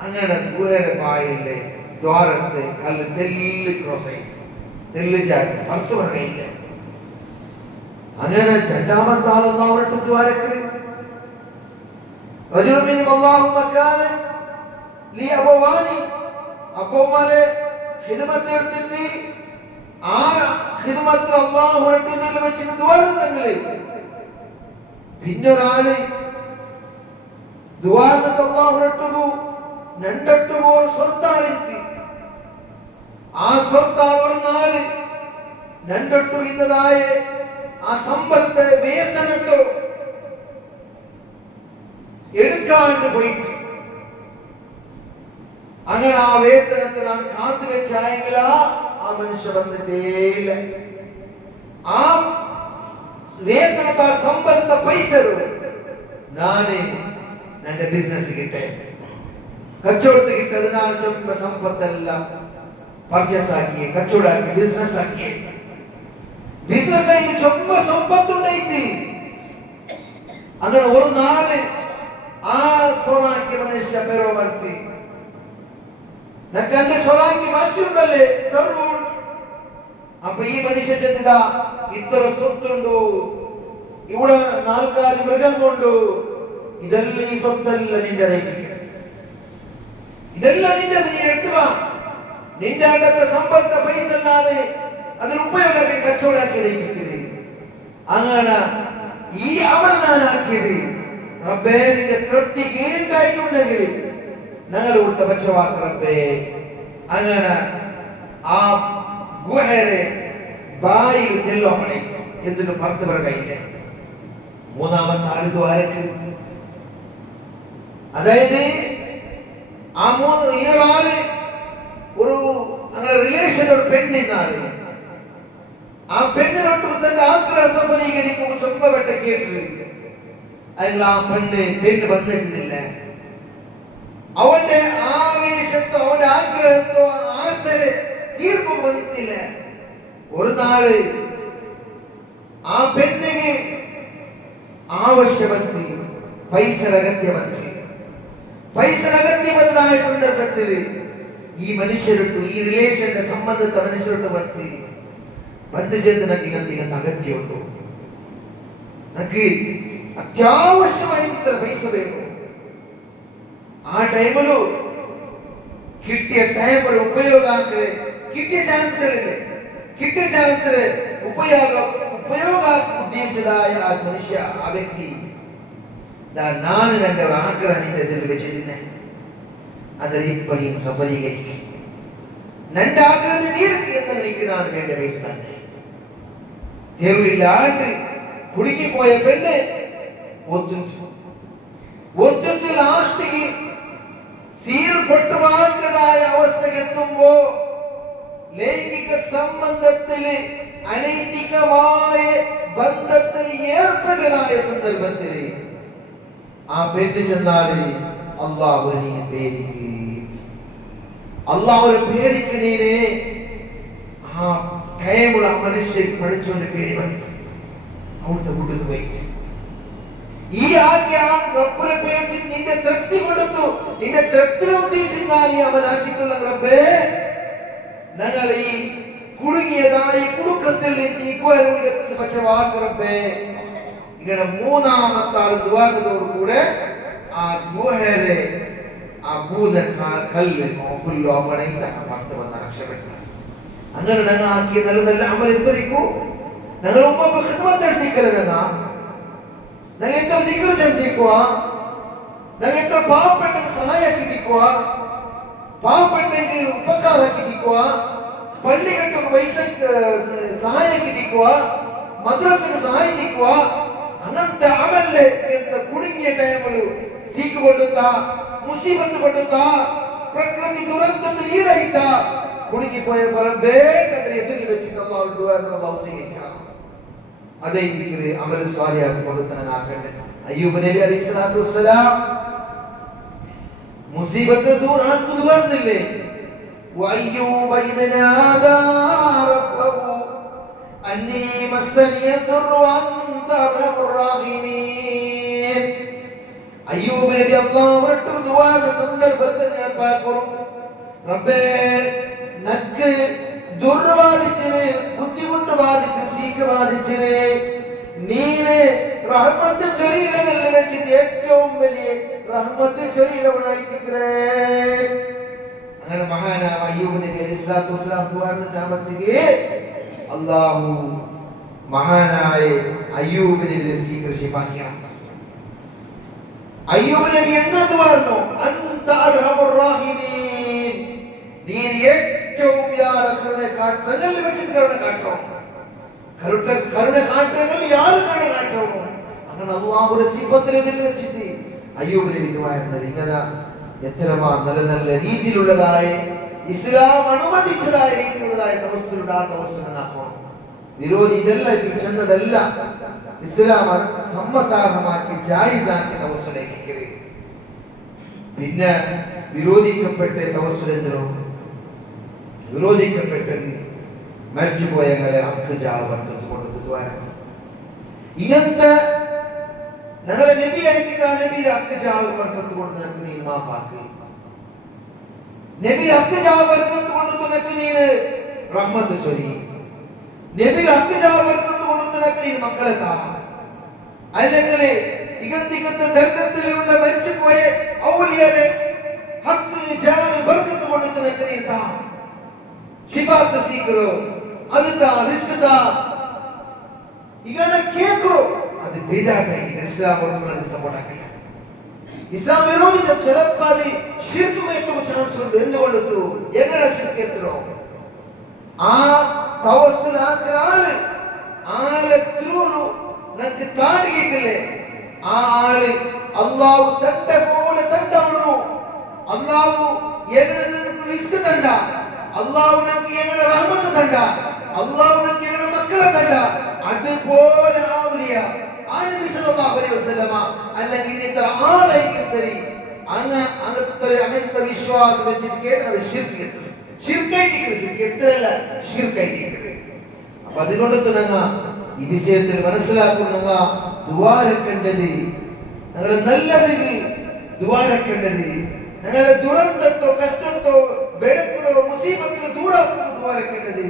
അങ്ങനെ ഗുഹയുടെ വായിലെ ദ്വാരത്തെ കല്ല് തെല്ല് ചാടി പത്ത് പറയില്ല. അങ്ങനെ രണ്ടാമത്തെ ആളൊന്നാവട്ടെ ദ്വാരക്ക് അപ്പോമാരെ ഹിദ്മത്ത് എടുത്തിട്ട് ആ ഹിദ്മത്ത് അല്ലാഹു വെച്ച് ദ്വാരം തങ്ങളെ. പിന്നൊരാള് ദ്വാരത്ത് അല്ലാഹു രണ്ടെട്ടുകോ സ്വത്താളിച്ച് ആ സ്വത്താൾ ഒരു നാള് രണ്ടെട്ടു ഇന്നതായ ആ സമ്പത്തെ വേതനത്തോ എടുക്കാണ്ട് പോയിട്ട് അങ്ങനെ ആ വേതനത്തിനാണ് കാത്തു വെച്ചായെങ്കിൽ ആ മനുഷ്യ വന്നിട്ടേയില്ല. ആ വേതനത്തെ ആ സമ്പത്തെ പൈസ നാനേ എന്റെ ബിസിനസ് കിട്ടേ കച്ചവടത്ത് കിട്ടതിനാൽ ചെമ്പ സമ്പത്തെല്ലാം പർച്ചേസ് ആക്കിയേ, കച്ചവടാക്കി, ബിസിനസ് ആക്കിയേ. ബിസിനസ് ആയിട്ട് ചെമ്പ സമ്പത്തുണ്ടായിട്ട് അങ്ങനെ ഒരു നാല് ആ സൊറാക്കി മനുഷ്യ പേരോ മറിച്ച് എന്റെ സൊറാക്കി മാറ്റിയുണ്ടല്ലേ തരൂ. അപ്പൊ ഈ മനുഷ്യ ചെന്നിതാ ഇത്ര സ്വത്തുണ്ടോ, ഇവിടെ നാൽക്കാലി മൃഗം കൊണ്ടു, ഇതെല്ലാം ഈ സ്വത്തെല്ലാം നിന്റെ ഇതെല്ലാം നിന്റെ നീ എടുത്തുക. നിന്റെ അകത്തെ സമ്പത്തെ പൈസ അല്ലാതെ അതിന് ഉപയോഗം കച്ചവടാക്കിയത്. അങ്ങനെ ഈ അമൽ ഞാനാക്കിയത് റബ്ബേ നിന്റെ തൃപ്തി കീഴിട്ടായിട്ടുണ്ടെങ്കിൽ ഞങ്ങൾ കൊടുത്ത പച്ചവാക്ക് റബ്ബേ. അങ്ങനെ ആ ഗുഹരെ ബായിൽ തെല്ലോ പണയിച്ചു. എന്നിട്ട് പുറത്ത് പറയില്ല. മൂന്നാമത്തെ ആൾക്ക് ആരക്ക് അതായത് ആ ഇനൊരാള് ഒരു അങ്ങനെ റിലേഷൻ ഒരു പെണ്ണിനാണ്. ആ പെണ്ണിനൊട്ട് തന്റെ ആഗ്രഹ സഫലീകരിക്കും ചൊമ്പവട്ട കേട്ടത്. അതിൽ ആ പെണ്ണ് വന്നിട്ടില്ല. അവന്റെ ആവേശത്തോ അവന്റെ ആഗ്രഹത്തോ ആശയെ തീർക്കും വന്നിട്ടില്ല. ഒരു നാള് ആ പെണ്ണിന് ആവശ്യവത്തി പൈസ അഗത്യമതായ സന്ദർഭത്തിൽ ഈ മനുഷ്യരൊട്ടു ഈ റിലേഷന്റെ സംബന്ധത്തെ മനുഷ്യരൊട്ട് ಬಂದು ಚೆಂದ ನನಗೆ ಅಗತ್ಯ ಉಂಟು ನನಗೆ ಅತ್ಯವಶ್ಯವಾದ ಪೈಸೆ ಬೇಕು ಆ ಟೈಮಲ್ಲೂ ಕಿಟ್ಟಿಯ ಟೈಮಲ್ಲಿ ಉಪಯೋಗ ಆಗ್ತದೆ ಕಿಟ್ಟಿಯ ಚಾನ್ಸ್ ಉಪಯೋಗ ಉದ್ದೇಶದ ಆ ಮನುಷ್ಯ ಆ ವ್ಯಕ್ತಿ ನಾನು ನನ್ನ ಆಗ್ರಹ ನಿಂದಲ್ಲಿ വെച്ചിരുന്നെ ಅದರ ಇಪ್ಪಡಿ ಸಫಲಿಗೆ ನನ್ನ ಆಗ್ರಹದ ನೀರಕ್ಕೆ ಎತ್ತಲಿಕ್ಕೆ ನಾನು വേണ്ട പൈസ തന്നെ തെരുവില്ലാണ്ട് കുടുങ്ങിപ്പോയ പെണ്ണ് ഒത്തിട്ട് ലാസ്റ്റിക്ക് സീൽ പൊട്ടുമാറ്റതായ അവസ്ഥയ്ക്ക് എത്തുമ്പോ ലൈംഗിക സംബന്ധത്തിൽ അനൈതികമായ ബന്ധത്തിൽ ഏർപ്പെട്ടതായ സന്ദർഭത്തിൽ ആ പെണ്ണ് ചെന്നാല് അള്ളാഹുവിനെ പേടിക്കണേ ആ ടൈമുള്ള മനുഷ്യൻ പഠിച്ചോണ്ട് പേടി വന്നു അവിടുത്തെ കൂട്ടത്തിൽ പോയി ഈ ആജ്ഞ റബ്ബിനെ പേടിച്ച് നിന്റെ തൃപ്തി കൊടുത്തു നിന്റെ തൃപ്തി ഉദ്ദേശിച്ചാൽ അവനാക്കിയിട്ടുള്ള റബ്ബേ ഞങ്ങൾ ഈ കുടുങ്ങിയതായി കുടുക്കത്തിൽ നിന്ന് ഈ കോരത്തിൽ പക്ഷെ വാക്ക് റബ്ബേ ഇങ്ങനെ മൂന്നാമത്താൾ ദുആതോടുകൂടെ ആ ഗുഹരെ ആ ഭൂതൻ കല്ല് ഫുള്ളോ പണയില്ല മറത്ത് വന്ന രക്ഷപ്പെട്ട അങ്ങനെ ഞങ്ങൾ ആക്കിയ നല്ല നല്ല അമൽ എത്തിരിക്കൂ ഞങ്ങൾ ഒമ്പത് ഖിദ്മത്ത് എടുത്തിക്കല് ഞങ്ങൾ എത്ര ദിക്ർ ചെന്തിക്കുക ഞങ്ങൾ എത്ര പാവപ്പെട്ട സഹായാക്കിക്കുക പാവപ്പെട്ടെങ്കിൽ ഉപകാരാക്കിക്കുക പള്ളി കെട്ടുക പൈസ സഹായാക്കിക്കുക മദ്രസക്ക് സഹായിക്കുക അങ്ങനത്തെ അമല് ಎಂತ കുടുങ്ങിയ ടൈമില് സീക്ക് കൊടുത്ത മുസീബത്ത് കൊടുത്ത പ്രകൃതി ദുരന്തത്തിൽ ഈടായിട്ട കുടുങ്ങിപ്പോയ പറമ്പേട്ടതിനെ എതിരിൽ വെച്ചിട്ട് അള്ളാഹു ദുആ സ്വീകരിക്കണം അതേ ദിക്ർ അമൽ സ്വാലിഹാത്ത് കൊണ്ട് തന്നെ ആക്കേണ്ടത് അയ്യൂബ് നബി അലൈഹി സ്വലാത്തു വസ്സലാം മുസീബത്ത് ദൂർന്നില്ലേ وأيوب إذ نادى ربه أني مسني الضر وأنت أرحم الراحمين അയ്യൂബ് നബി അല്ലാഹുവിന്റെ ദുആന സന്ദർഭത്തിൽ പാക്കറു റബ്ബേ നക്ക് ദുർബാധിച്ചേ ബുദ്ധിമുട്ട് ബാധിച്ച് സീക്ക് ബാധിച്ചേ നീനെ റഹ്മത്ത് ചൊരിയിലകളിൽ വെച്ചിട്ട് ഏറ്റവും വലിയ റഹ്മത്ത് ചൊരിയിലവനായിട്ടിരിക്കേ അങ്ങനെ മഹാനായ അയ്യൂബ് നബി അലൈഹി സ്വലാത്തു വസ്സലാം ദുആന ചാമത്തിക്ക് അല്ലാഹു മഹാനായ അയ്യൂബ് നബിയെ സ്വീകരിച്ചിരിക്കുകയാണ് അയ്യൂബ് നബി എന്ത് പറഞ്ഞു അൻത അർഹമുർ റഹീമീൻ നീ ഏറ്റവും കരുണ വെച്ചിട്ട് കരുണ കാട്ടോ കരുണ കാട്ടുകൾ യാര് കരുണ കാട്ടോ അങ്ങനെ അല്ലാഹുവിന്റെ സിഫത്തിൽ ഇതിൽ വെച്ചിട്ട് അയ്യൂബ് നബി ദുആ ചെയ്തു ഇങ്ങനെ എത്രമാ നല്ല നല്ല രീതിയിലുള്ളതായ ഇസ്ലാം അനുവദിച്ചതായ രീതിയിലുള്ളതായ തവസ്സുൽ ആ തവസ്സുൽ നടക്കണം വിരോധി ഇതെല്ലാം ചെന്നതല്ല ഇസ്ലാം സമ്മതാർഹമാക്കി ജായിസാക്കി തവസ്സുലേക്ക് പിന്നെ വിരോധിക്കപ്പെട്ട തവസ്സുൽ എന്തിനോ വിരോധിക്കപ്പെട്ടത് മരിച്ചുപോയങ്ങളെ ഹക്ക് ജാബർക്കത്ത് കൊണ്ട് ദുആ ഇങ്ങനത്തെ ഞങ്ങളെ നബി നബിയുടെ ഹക്ക് ജാബർക്കത്ത് കൊണ്ട് നിനക്ക് നീ മാഫാക്ക് നബി ഹക്ക് ജാബർക്കത്ത് കൊണ്ട് നിനക്ക് നീ റഹ്മത്ത് ചൊരി നബി ഹക്ക് ജാബർക്കത്ത് കൊണ്ട് നിനക്ക് നീ മക്കളെ താ അല്ലെങ്കിൽ ഇകത്തികത്തെ ദർഗത്തിലുള്ള മരിച്ചുപോയ ഔലിയരെ ഹക്ക് ജാബർക്കത്ത് കൊണ്ട് നിനക്ക് നീ താ ಶಿಫಾತ್ ಸೀಕರು ಅದನ್ನ ರಿಸ್ಕ್ ತಾ ಈಗನ ಕೇಕರು ಅದು ಬೇಜಾರಾಗಿ ಇಸ್ಲಾಂ ಅವರಿಗೆ ಸಪೋರ್ಟ್ ಆಗಿಲ್ಲ ಇಸ್ಲಾಂ ವಿರೋಧಿ ಚಲಪ್ಪಾದಿ ಶಿರ್ಕ್ ಎತ್ತುವ ಚಾನ್ಸ್ ಉಂಟು ಎಂದುಕೊಳ್ಳುತ್ತು ಎಗರ ಶಿರ್ಕ್ ಎತ್ತರು ಆ ತವಸ್ಸುಲ್ ಆಕ್ರಾಲ್ ಆಲ ತ್ರೂನು ನಕ್ಕೆ ತಾಟಿಗೆಕಲೆ ಆ ಆಲ್ ಅಲ್ಲಾಹು ತಂಡ പോലെ ತಂಡವನು ಅಲ್ಲಾಹು ಎಗರದನ್ನು ರಿಸ್ಕ್ ತಂಡ അല്ലാഹു നമുക്ക് എങ്ങനെ റഹ്മത്ത് തണ്ട അല്ലാഹു നമുക്ക് എങ്ങനെ മക്കളെ തണ്ട അതുപോലെ ആവുലിയ നബി സല്ലല്ലാഹു അലൈഹി വസല്ലമ അല്ലെങ്കിൽ ഇത്ര ആരെയും ശരി അങ്ങനത്തെ വിശ്വാസം വെച്ചിട്ട് കേട്ടത് ഷിർക്കായിട്ടിരിക്കുന്നു എത്രയല്ല ഷിർക്കായിട്ടിരിക്കുന്നത് അപ്പൊ അതുകൊണ്ട് തന്നെ ഈ വിഷയത്തിൽ മനസ്സിലാക്കുന്ന ദുആരക്കേണ്ടത് ഞങ്ങളുടെ നല്ലതിന് ദുആരക്കേണ്ടത് ഞങ്ങളുടെ ദുരന്തത്തോ കഷ്ടത്തോ ബെടക്കോ മുസീബത്തിനോ ദൂരാക്കുന്ന ദുആരക്കേണ്ടത്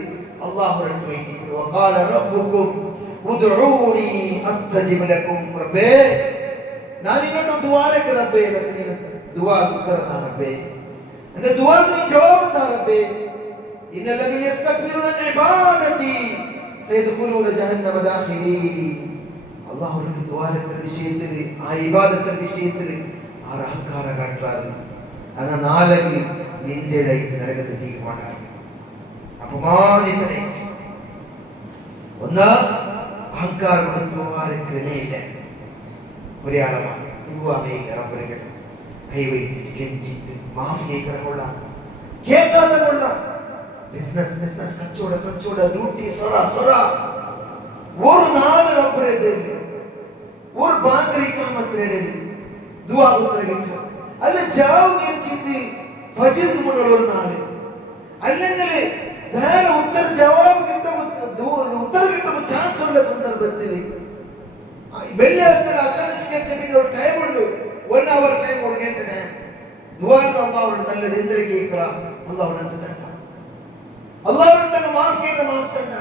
അല്ലാഹുവിന്റെ വൈകിട്ട് വഖാല റബ്ബുകും ഉദ്ഊനി അസ്തജിബ് ലക്കും റബ്ബേ ഞാൻ ഇങ്ങോട്ട് ദുആരക്ക് റബ്ബേ ദുആ ഉത്തരതാണ് റബ്ബേ എന്റെ ദുആക്ക് നീ ജവാബ് താ റബ്ബേ ഇന്നല്ലദീന യസ്തക്ബിറുന അൻ ഇബാദതി സയദ്ഖുലൂന ജഹന്നമ ദാഖിലീൻ അല്ലാഹുവിന്റെ ദുആരയുടെ വിഷയത്തിൽ ആ ഇബാദത്തിന്റെ വിഷയത്തിൽ ആ അഹങ്കാര കാട്ടാൽ അങ്ങ നാലകിൽ നിന്റെ ലൈഫ് നരകത്തിലേക്ക് പോകാൻ അപമാനിതനെ ഒന്ന് അഹങ്കാരം ദുആരക്കില്ല ഒരാളമാണ് ദുആമേ റബ്ബിനെ കൈവൈത്തിട്ട് കെഞ്ചിട്ട് മാഫി കേൾക്കാനുള്ള കേൾക്കാതെയുള്ള ബിസിനസ് കച്ചവട ഡ്യൂട്ടി സൊറ ഒരു നാല് റബ്ബിനെ ഒരു ബാങ്കറിക്കാമത്തിനിടയിൽ ദുആ ഉത്തരം കിട്ടും അല്ല ജാവ് കഴിച്ചിട്ട് ഫജ്റിന് മുന്നുള്ള ഒരു നാല് അല്ലെങ്കിൽ വേറെ ജവാബ് കിട്ടുമ്പോൾ ചാൻസ് ഉള്ള സന്ദർഭത്തിൽ വെള്ളിയാഴ്ചയുടെ അസംസ്കരിച്ച പിന്നെ ഒരു ടൈം ഉണ്ട് 1 hour ടൈം കൊടുക്കേണ്ട ടൈം ദുആക്ക് അല്ലാഹുവിന്റെ നല്ലത് എന്തിനെ കേൾക്കുക അല്ലാഹുവിന്റെ തണ്ട അല്ലാഹുവിന്റെ മാഫ് കേൾക്ക മാഫ് തണ്ട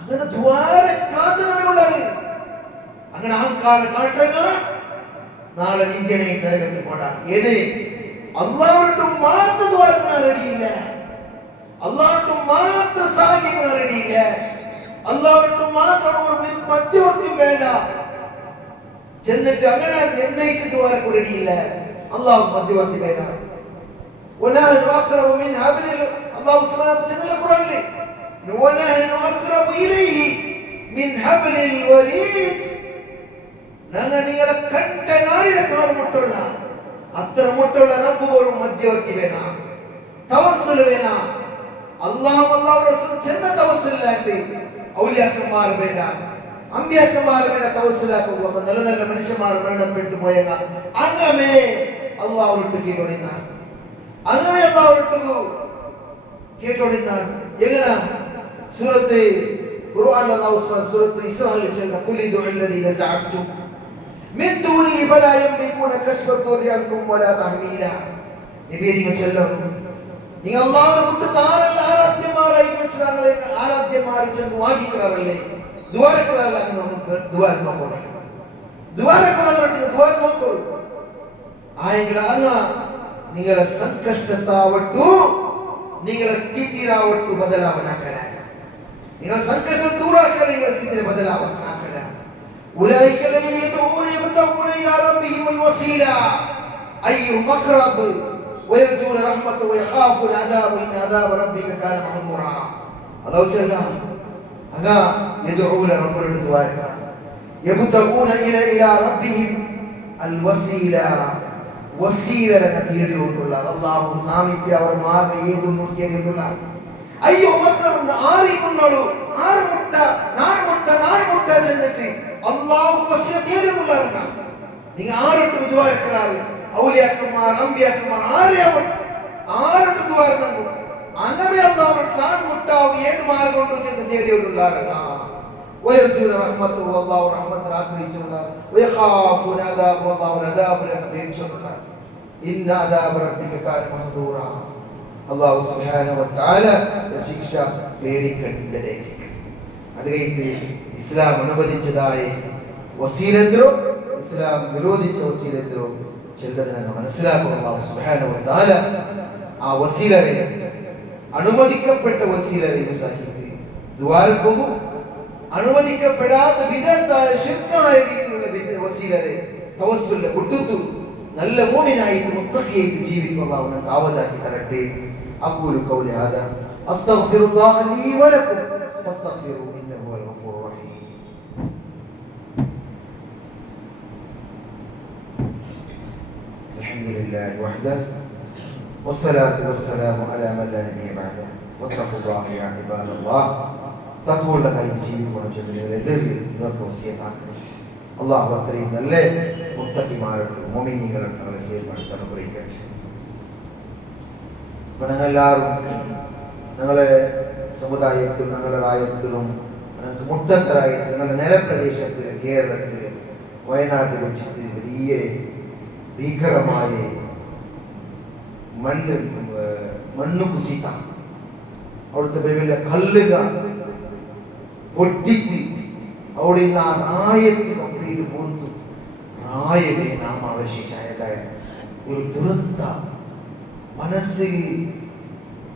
അങ്ങനെ ദുആരെ കാത്തുള്ളവരുള്ളത് അങ്ങനെ അഹങ്കാര കാട്ടുക നാളെ ഇന്ത്യനെ നരകത്തിൽ പോടാ ഏത് അല്ലാഹുവിന്റെ മാത്രം ദുആക്കാൻ റെഡിയില്ല അല്ലാഹുവിന്റെ മാത്രം സഹായിക്കാൻ റെഡിയില്ല അല്ലാഹുവിന്റെ മാത്രം ഒരു മധ്യവർത്തി വേണ്ട ചെന്നിട്ട് അങ്ങനെ നിർണയിച്ച് ദുആക്കാൻ റെഡിയില്ല അല്ലാഹു മധ്യവർത്തി വേണ്ട ونحن أقرب من حبل الله سبحانه وتعالى القرآن ونحن أقرب إليه من حبل الوريد ഞങ്ങൾ നിങ്ങളെ കണ്ട നാടിനേക്കാൾ മുട്ടുള്ള അത്ര മുട്ടുള്ള റബ്ബ് ഒരു മധ്യവർത്തി വേണ തവസ്സുൽ വേണ അല്ലാഹു റസൂൽ ചെന്ന തവസ്സുലായിട്ട് ഔലിയാക്കന്മാർ വേണ്ട അമ്പിയാക്കന്മാർ വേണ്ട തവസ്സുലാക്കുക നല്ല നല്ല മനുഷ്യന്മാർ മരണപ്പെട്ടു പോയക അങ്ങമേ അല്ലാഹുവിട്ട് കേൾക്കുന്ന അങ്ങമേ അല്ലാഹുവിട്ട് കേൾക്കുന്ന എങ്ങനെ സൂറത്ത് ഖുർആൻ അല്ലാഹു സുബ്ഹാനഹു സൂറത്ത് ഇസ്രായിൽ ചെന്ന ഖുലി ദുഅല്ലദീന സഅബ്തും من دونه فلا يملكون كشف الضر عنكم ولا تحويلا നബിയെ ചൊല്ലു നിങ്ങൾ അല്ലാഹുവിനെ വിട്ട് താരല്ല ആരാധ്യന്മാരായി വെച്ചാങ്ങളെ ആരാധ്യന്മാരെ ചെന്ന് വാജിക്കാറല്ലേ ദുആരക്കറല്ല ദുആ നോക്കണേ ദുആ നോക്കൂ ആയെങ്കിൽ അങ്ങ നിങ്ങളെ ಸಂಕಷ್ಟತಾವಟ್ಟು നിങ്ങളെ ಸ್ಥಿತಿರಾವಟ್ಟು ಬದಲಾವಣಾಕಲ നിങ്ങളെ ಸಂಕಷ್ಟ ದೂರಾಕಲ ನಿಗಳ ಸ್ಥಿತಿ ಬದಲಾವಣಾಕಲ أولئك الذين يدعون يبتغون إلى ربهم الوسيلة أيهم أقرب ويرجون رحمته ويخافون عذابه إن عذاب ربك كان محذورا الله جل أنا يدعون ربنا بدعاء يبتغون إلى ربهم الوسيلة وسيلة لك تيريون الله الله سامي في اور مارگ يدو نوكيرين الله أيهم أقرب آري كنولو آر مُٹّا نار مُٹّا ചെന്നിട്ട് അല്ലാഹു വസില തേടുന്നുള്ളവരാ നിങ്ങൾ ആരോട്ട് ദുആ ഇഖ്റാർ ഔലിയാക്കന്മാർ അമ്പിയാക്കന്മാർ ആരോട്ട് ദുആ നടന്നു അങ്ങനെ അല്ലാഹു താൻ മുട്ടാവ് ഏത് മാർഗം കൊണ്ടോ ചെന്ന് തേടിയുള്ളവരാ വയർജൂന റഹ്മത്തു അല്ലാഹു റഹ്മത്ത് ആഗ്രഹിച്ചുള്ളവർ വയഖാഫുന അദാബ അല്ലാഹു അദാബിനെ പേടിച്ചുള്ളവർ ഇന്ന അദാബ റബ്ബിക കാന മഹദൂറ അല്ലാഹു സുബ്ഹാനഹു വ തആല ശിക്ഷ പേടിക്കേണ്ടതേ അത് കഴിഞ്ഞ് ഇസ്ലാം അനുവദിച്ചതായ വസീലത്തിലോ ഇസ്ലാം വിരോധിച്ച വസീലത്തിലോ ചിലതിനെ മനസ്സിലാക്കുക അല്ലാഹു സുബ്ഹാനഹു വ തആല ആ വസീലരെ അനുവദിക്കപ്പെട്ട വസീലരെ യൂസാക്കിയിട്ട് ദുആർക്കും അനുവദിക്കപ്പെടാത്ത വിദഗ്ധായ ശിർക്കായ രീതിയിലുള്ള വസീലരെ തവസ്സുലിനെ വിട്ടുത്തു നല്ല മുഅ്മിനായിട്ട് മുത്തഖിയായിട്ട് ജീവിക്കുക അല്ലാഹു നമുക്ക് ആവതാക്കി തരട്ടെ അഖൂലു ഖൗലി ഹാദാ അസ്തഗ്ഫിറുല്ലാഹ ലീ വലക്കും ഫസ്തഗ്ഫിറൂ الحمد لله وحده والصلاة والسلام على من لا نبي بعده واتقوا الله يا عباد الله تقوى لك يجيب ونجمل الذي نرقصيات الله أكرم الله متقي مارك مؤمنين لك على سيد مارك بريكات ഞങ്ങളെല്ലാവരും ഞങ്ങളെ സമുദായത്തിലും ഞങ്ങളുടെ രാജ്യത്തിലും നമുക്ക് മുട്ടത്തറായിട്ട് നിങ്ങളുടെ നിലപ്രദേശത്തിൽ കേരളത്തിൽ വയനാട്ടിൽ വെച്ചിട്ട് വലിയ ഭീകരമായ മണ്ണ് കുസിത അവിടുത്തെ വലിയ കല്ലുകൾ പൊട്ടിച്ച് അവിടെ നിന്ന് ആ റായത്ത് കംപ്ലീറ്റ് പോന്നു. റായമേ നാം അവശേഷായതായ ഒരു ദുരന്ത മനസ്സ്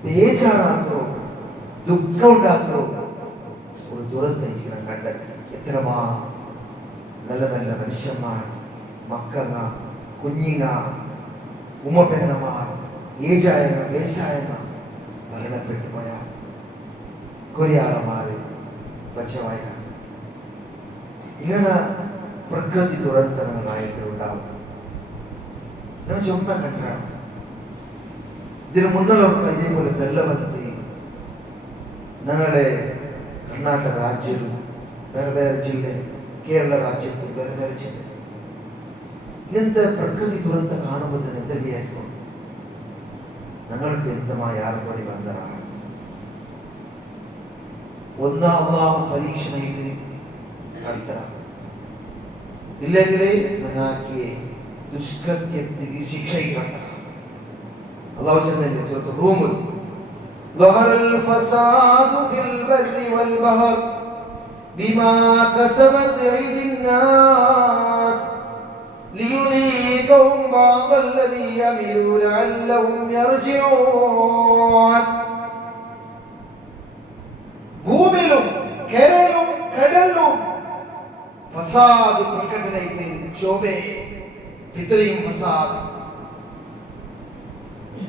ബേജാറാക്കോ ദുഃഖം ഉണ്ടാക്കോ ഒരു ദുരന്തം കണ്ടെത്തി. എത്രമാ നല്ല നല്ല മനുഷ്യന്മാർ, മക്കങ്ങ, കുഞ്ഞിങ്ങ, ഉമ്മപ്പെങ്ങമാർ, ഏജായങ്ങ, വേശായങ്ങ മരണപ്പെട്ടു പോയ കൊരിയാളമാര് പച്ചവായ ഇങ്ങനെ പ്രകൃതി ദുരന്തങ്ങളായിട്ട് ഉണ്ടാവും. ഞാൻ ചുമ കണ്ടാണ്. ഇതിന് മുന്നിലൊക്കെ ഇതേപോലെ വെള്ളമത്തി ഞങ്ങളുടെ കർണാടക രാജ്യവും വേറെ വേറെ ജില്ല, കേരള രാജ്യത്തും വേറെ വേറെ ജില്ല ഇങ്ങനത്തെ പ്രകൃതി ദുരന്തം കാണുമ്പോൾ തന്നെ എന്ത് വിചാരിക്കും? ഞങ്ങൾക്ക് എന്തുമായി ആർപ്പടി ബന്ധമാണ്. ഒന്നാം പരീക്ഷണയിൽ നടത്തണം. ഇല്ലെങ്കിൽ ഞങ്ങൾക്ക് ദുഷ്കൃത്യത്തിന് ശിക്ഷയിക്കണം. അള്ളാഹു ചെന്നല്ലേ സൂറത്ത് റൂമിൽ ظهر الفساد في البر والبحر بما كسبت أيدي الناس ليذيقهم بعض الذي عملوا لعلهم يرجعون. ഭൂമിയിലും കരയിലും കടലിലും ഫസാദ് പ്രകടനത്തിൽ ശോഭേ ഫിത്രയും ഫസാദ്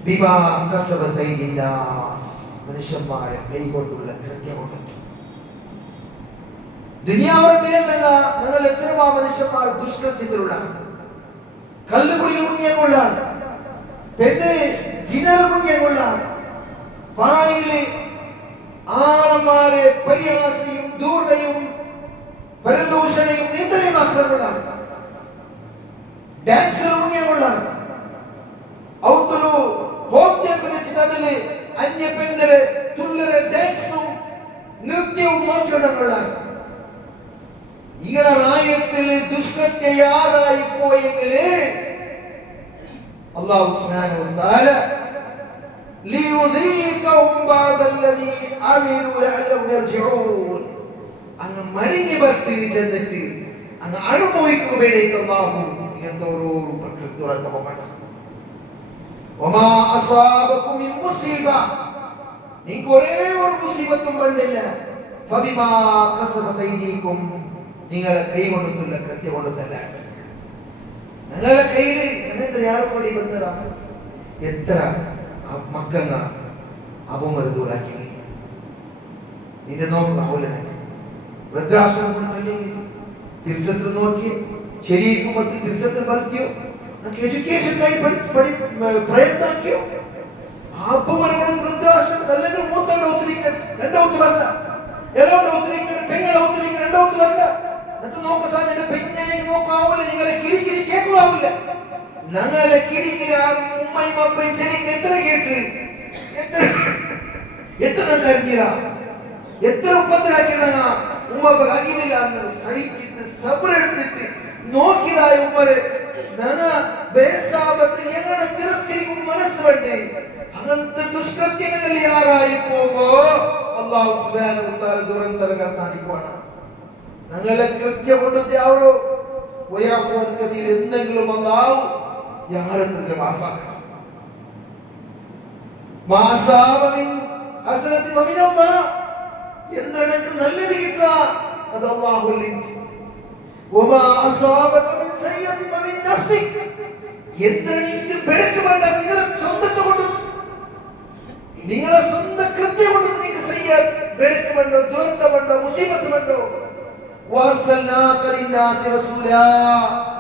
ബിമാ കസബത് അയ്ദിന്നാസ് മനുഷ്യന്മാരെ കൈകൊണ്ടുള്ള കൃത്യം കൊണ്ട് ദുനിയാവിൽ മേലുള്ള ഞങ്ങൾ എത്രമാ മനുഷ്യന്മാർ ദുഷ്കൃത്യത്തിലുള്ള കള്ളുകുടിയിൽ മുങ്ങിയുള്ള പെണ്ണ് സിനർ മുങ്ങിയുള്ള പായയിലെ ആളന്മാരെ പരിഹാസിയും ദൂരയും പരദൂഷണയും നിന്ദനയും ആക്രമുള്ള ഡാൻസർ മുങ്ങിയുള്ള ഔത്തുലു ഹോപ്റ്റൊക്കെ വെച്ചിട്ട് അതിൽ അന്യ പെണ്ണുകളെ തുള്ളരെ ഡാൻസും നൃത്യവും നോക്കിയുണ്ടെന്നുള്ള ഇങ്ങനെ റായത്തില് ദുഷ്കൃത്യയാറായി പോയെങ്കില് അല്ലാഹു സുബ്ഹാനഹു വ തആല ലിയുദീഖഹും ബഅദല്ലദീ അമിലു ലഅല്ലഹും യർജിഊൻ അങ്ങ് മടങ്ങി വരട്ട് ചെന്നിട്ട് അങ്ങ് അനുഭവിക്കുകയിലേക്ക് അല്ലാഹു എന്തോറും പ്രകൃതിയുറക്കമാണ്. വമാ അസാബകും മിൻ മുസീബ നിങ്ങൾക്ക് ഒരേ ഒരു മുസീബത്തും വന്നില്ല ഫബിമാ കസബത് അയ്ദീകും നിങ്ങളെ കൈ കൊണ്ടുള്ള കൃത്യം കൊണ്ടല്ല. നിങ്ങളുടെ കയ്യിൽ എത്ര യാർക്കൂടി വന്നതാ എത്ര മക്കങ്ങ അപമരുതൂരാക്കി നിന്റെ നോക്കുക വൃദ്ധാശ്രമം കൊടുത്തല്ലേ തിരിച്ചത്തിൽ നോക്കി ശരിക്കുമ്പോൾ തിരിച്ചത്തിൽ പറ്റിയോ എഡ്യൂക്കേഷൻ പ്രയത്നാക്കിയോ അപ്പമരങ്ങളുടെ വൃദ്ധാശ്രമം അല്ലെങ്കിൽ മൂത്തങ്ങളുടെ ഒത്തിരിക്കട്ടെ രണ്ടാമത്തെ വരണ്ട എല്ലാം ഒത്തിരിക്കട്ടെ പെങ്ങളുടെ ഒത്തിരിക്കട്ടെ രണ്ടാമത്തെ വരണ്ട എന്നിട്ട് നോക്ക സാധനം പെഞ്ഞ നോക്കാവൂല നിങ്ങളെ കിരിക്കിരി കേൾക്കാവൂല ഞങ്ങളെ കിരിക്കിരി ഉമ്മയും അപ്പയും ശരി എത്ര കേട്ട് എത്ര കരഞ്ഞിടാ എത്ര ഉപദ്രാക്കിയ ഉമ്മ ആകിയില്ല സഹിച്ചിട്ട് സബറെടുത്തിട്ട് നോക്കിയതായ ഉമ്മര് എങ്ങനെ തിരസ്കരിക്കും മനസ്സ് വേണ്ടേ അങ്ങനത്തെ ദുഷ്കൃത്യങ്ങളിൽ ആരായി പോകുമ്പോ അല്ലാഹു സുബ്ഹാനഹു വ തആല ദുരന്തങ്ങൾ കാണിക്കുവാണ്. ഞങ്ങളെ കൃത്യം കൊണ്ടത്തെ അവരോ വയാഫോൻ കഥയിൽ എന്തെങ്കിലും അല്ലാഹു യാരെങ്കിലും മാഫാക്കണം. മാസാബിൻ ഹസനത്തി വമിനല്ലാ എന്തെനക്ക് നല്ലത് കിട്ടാ അത് അല്ലാഹു ലിങ്ക് വമാ അസാബക മിൻ സയ്യത്തി വമിൻ നഫ്സിക് എന്തെനിക്ക് ബെടക്ക് വേണ്ട നിങ്ങളെ സ്വന്തത്തെ കൊണ്ട് നിങ്ങളെ സ്വന്തം കൃത്യം കൊണ്ട് നിങ്ങൾക്ക് ചെയ്യാൻ ബെടക്ക് വേണ്ടോ ദുരന്തം വേണ്ടോ മുസീബത്ത് വേണ്ടോ വഅർസൽനാക ലിന്നാസി റസൂലാ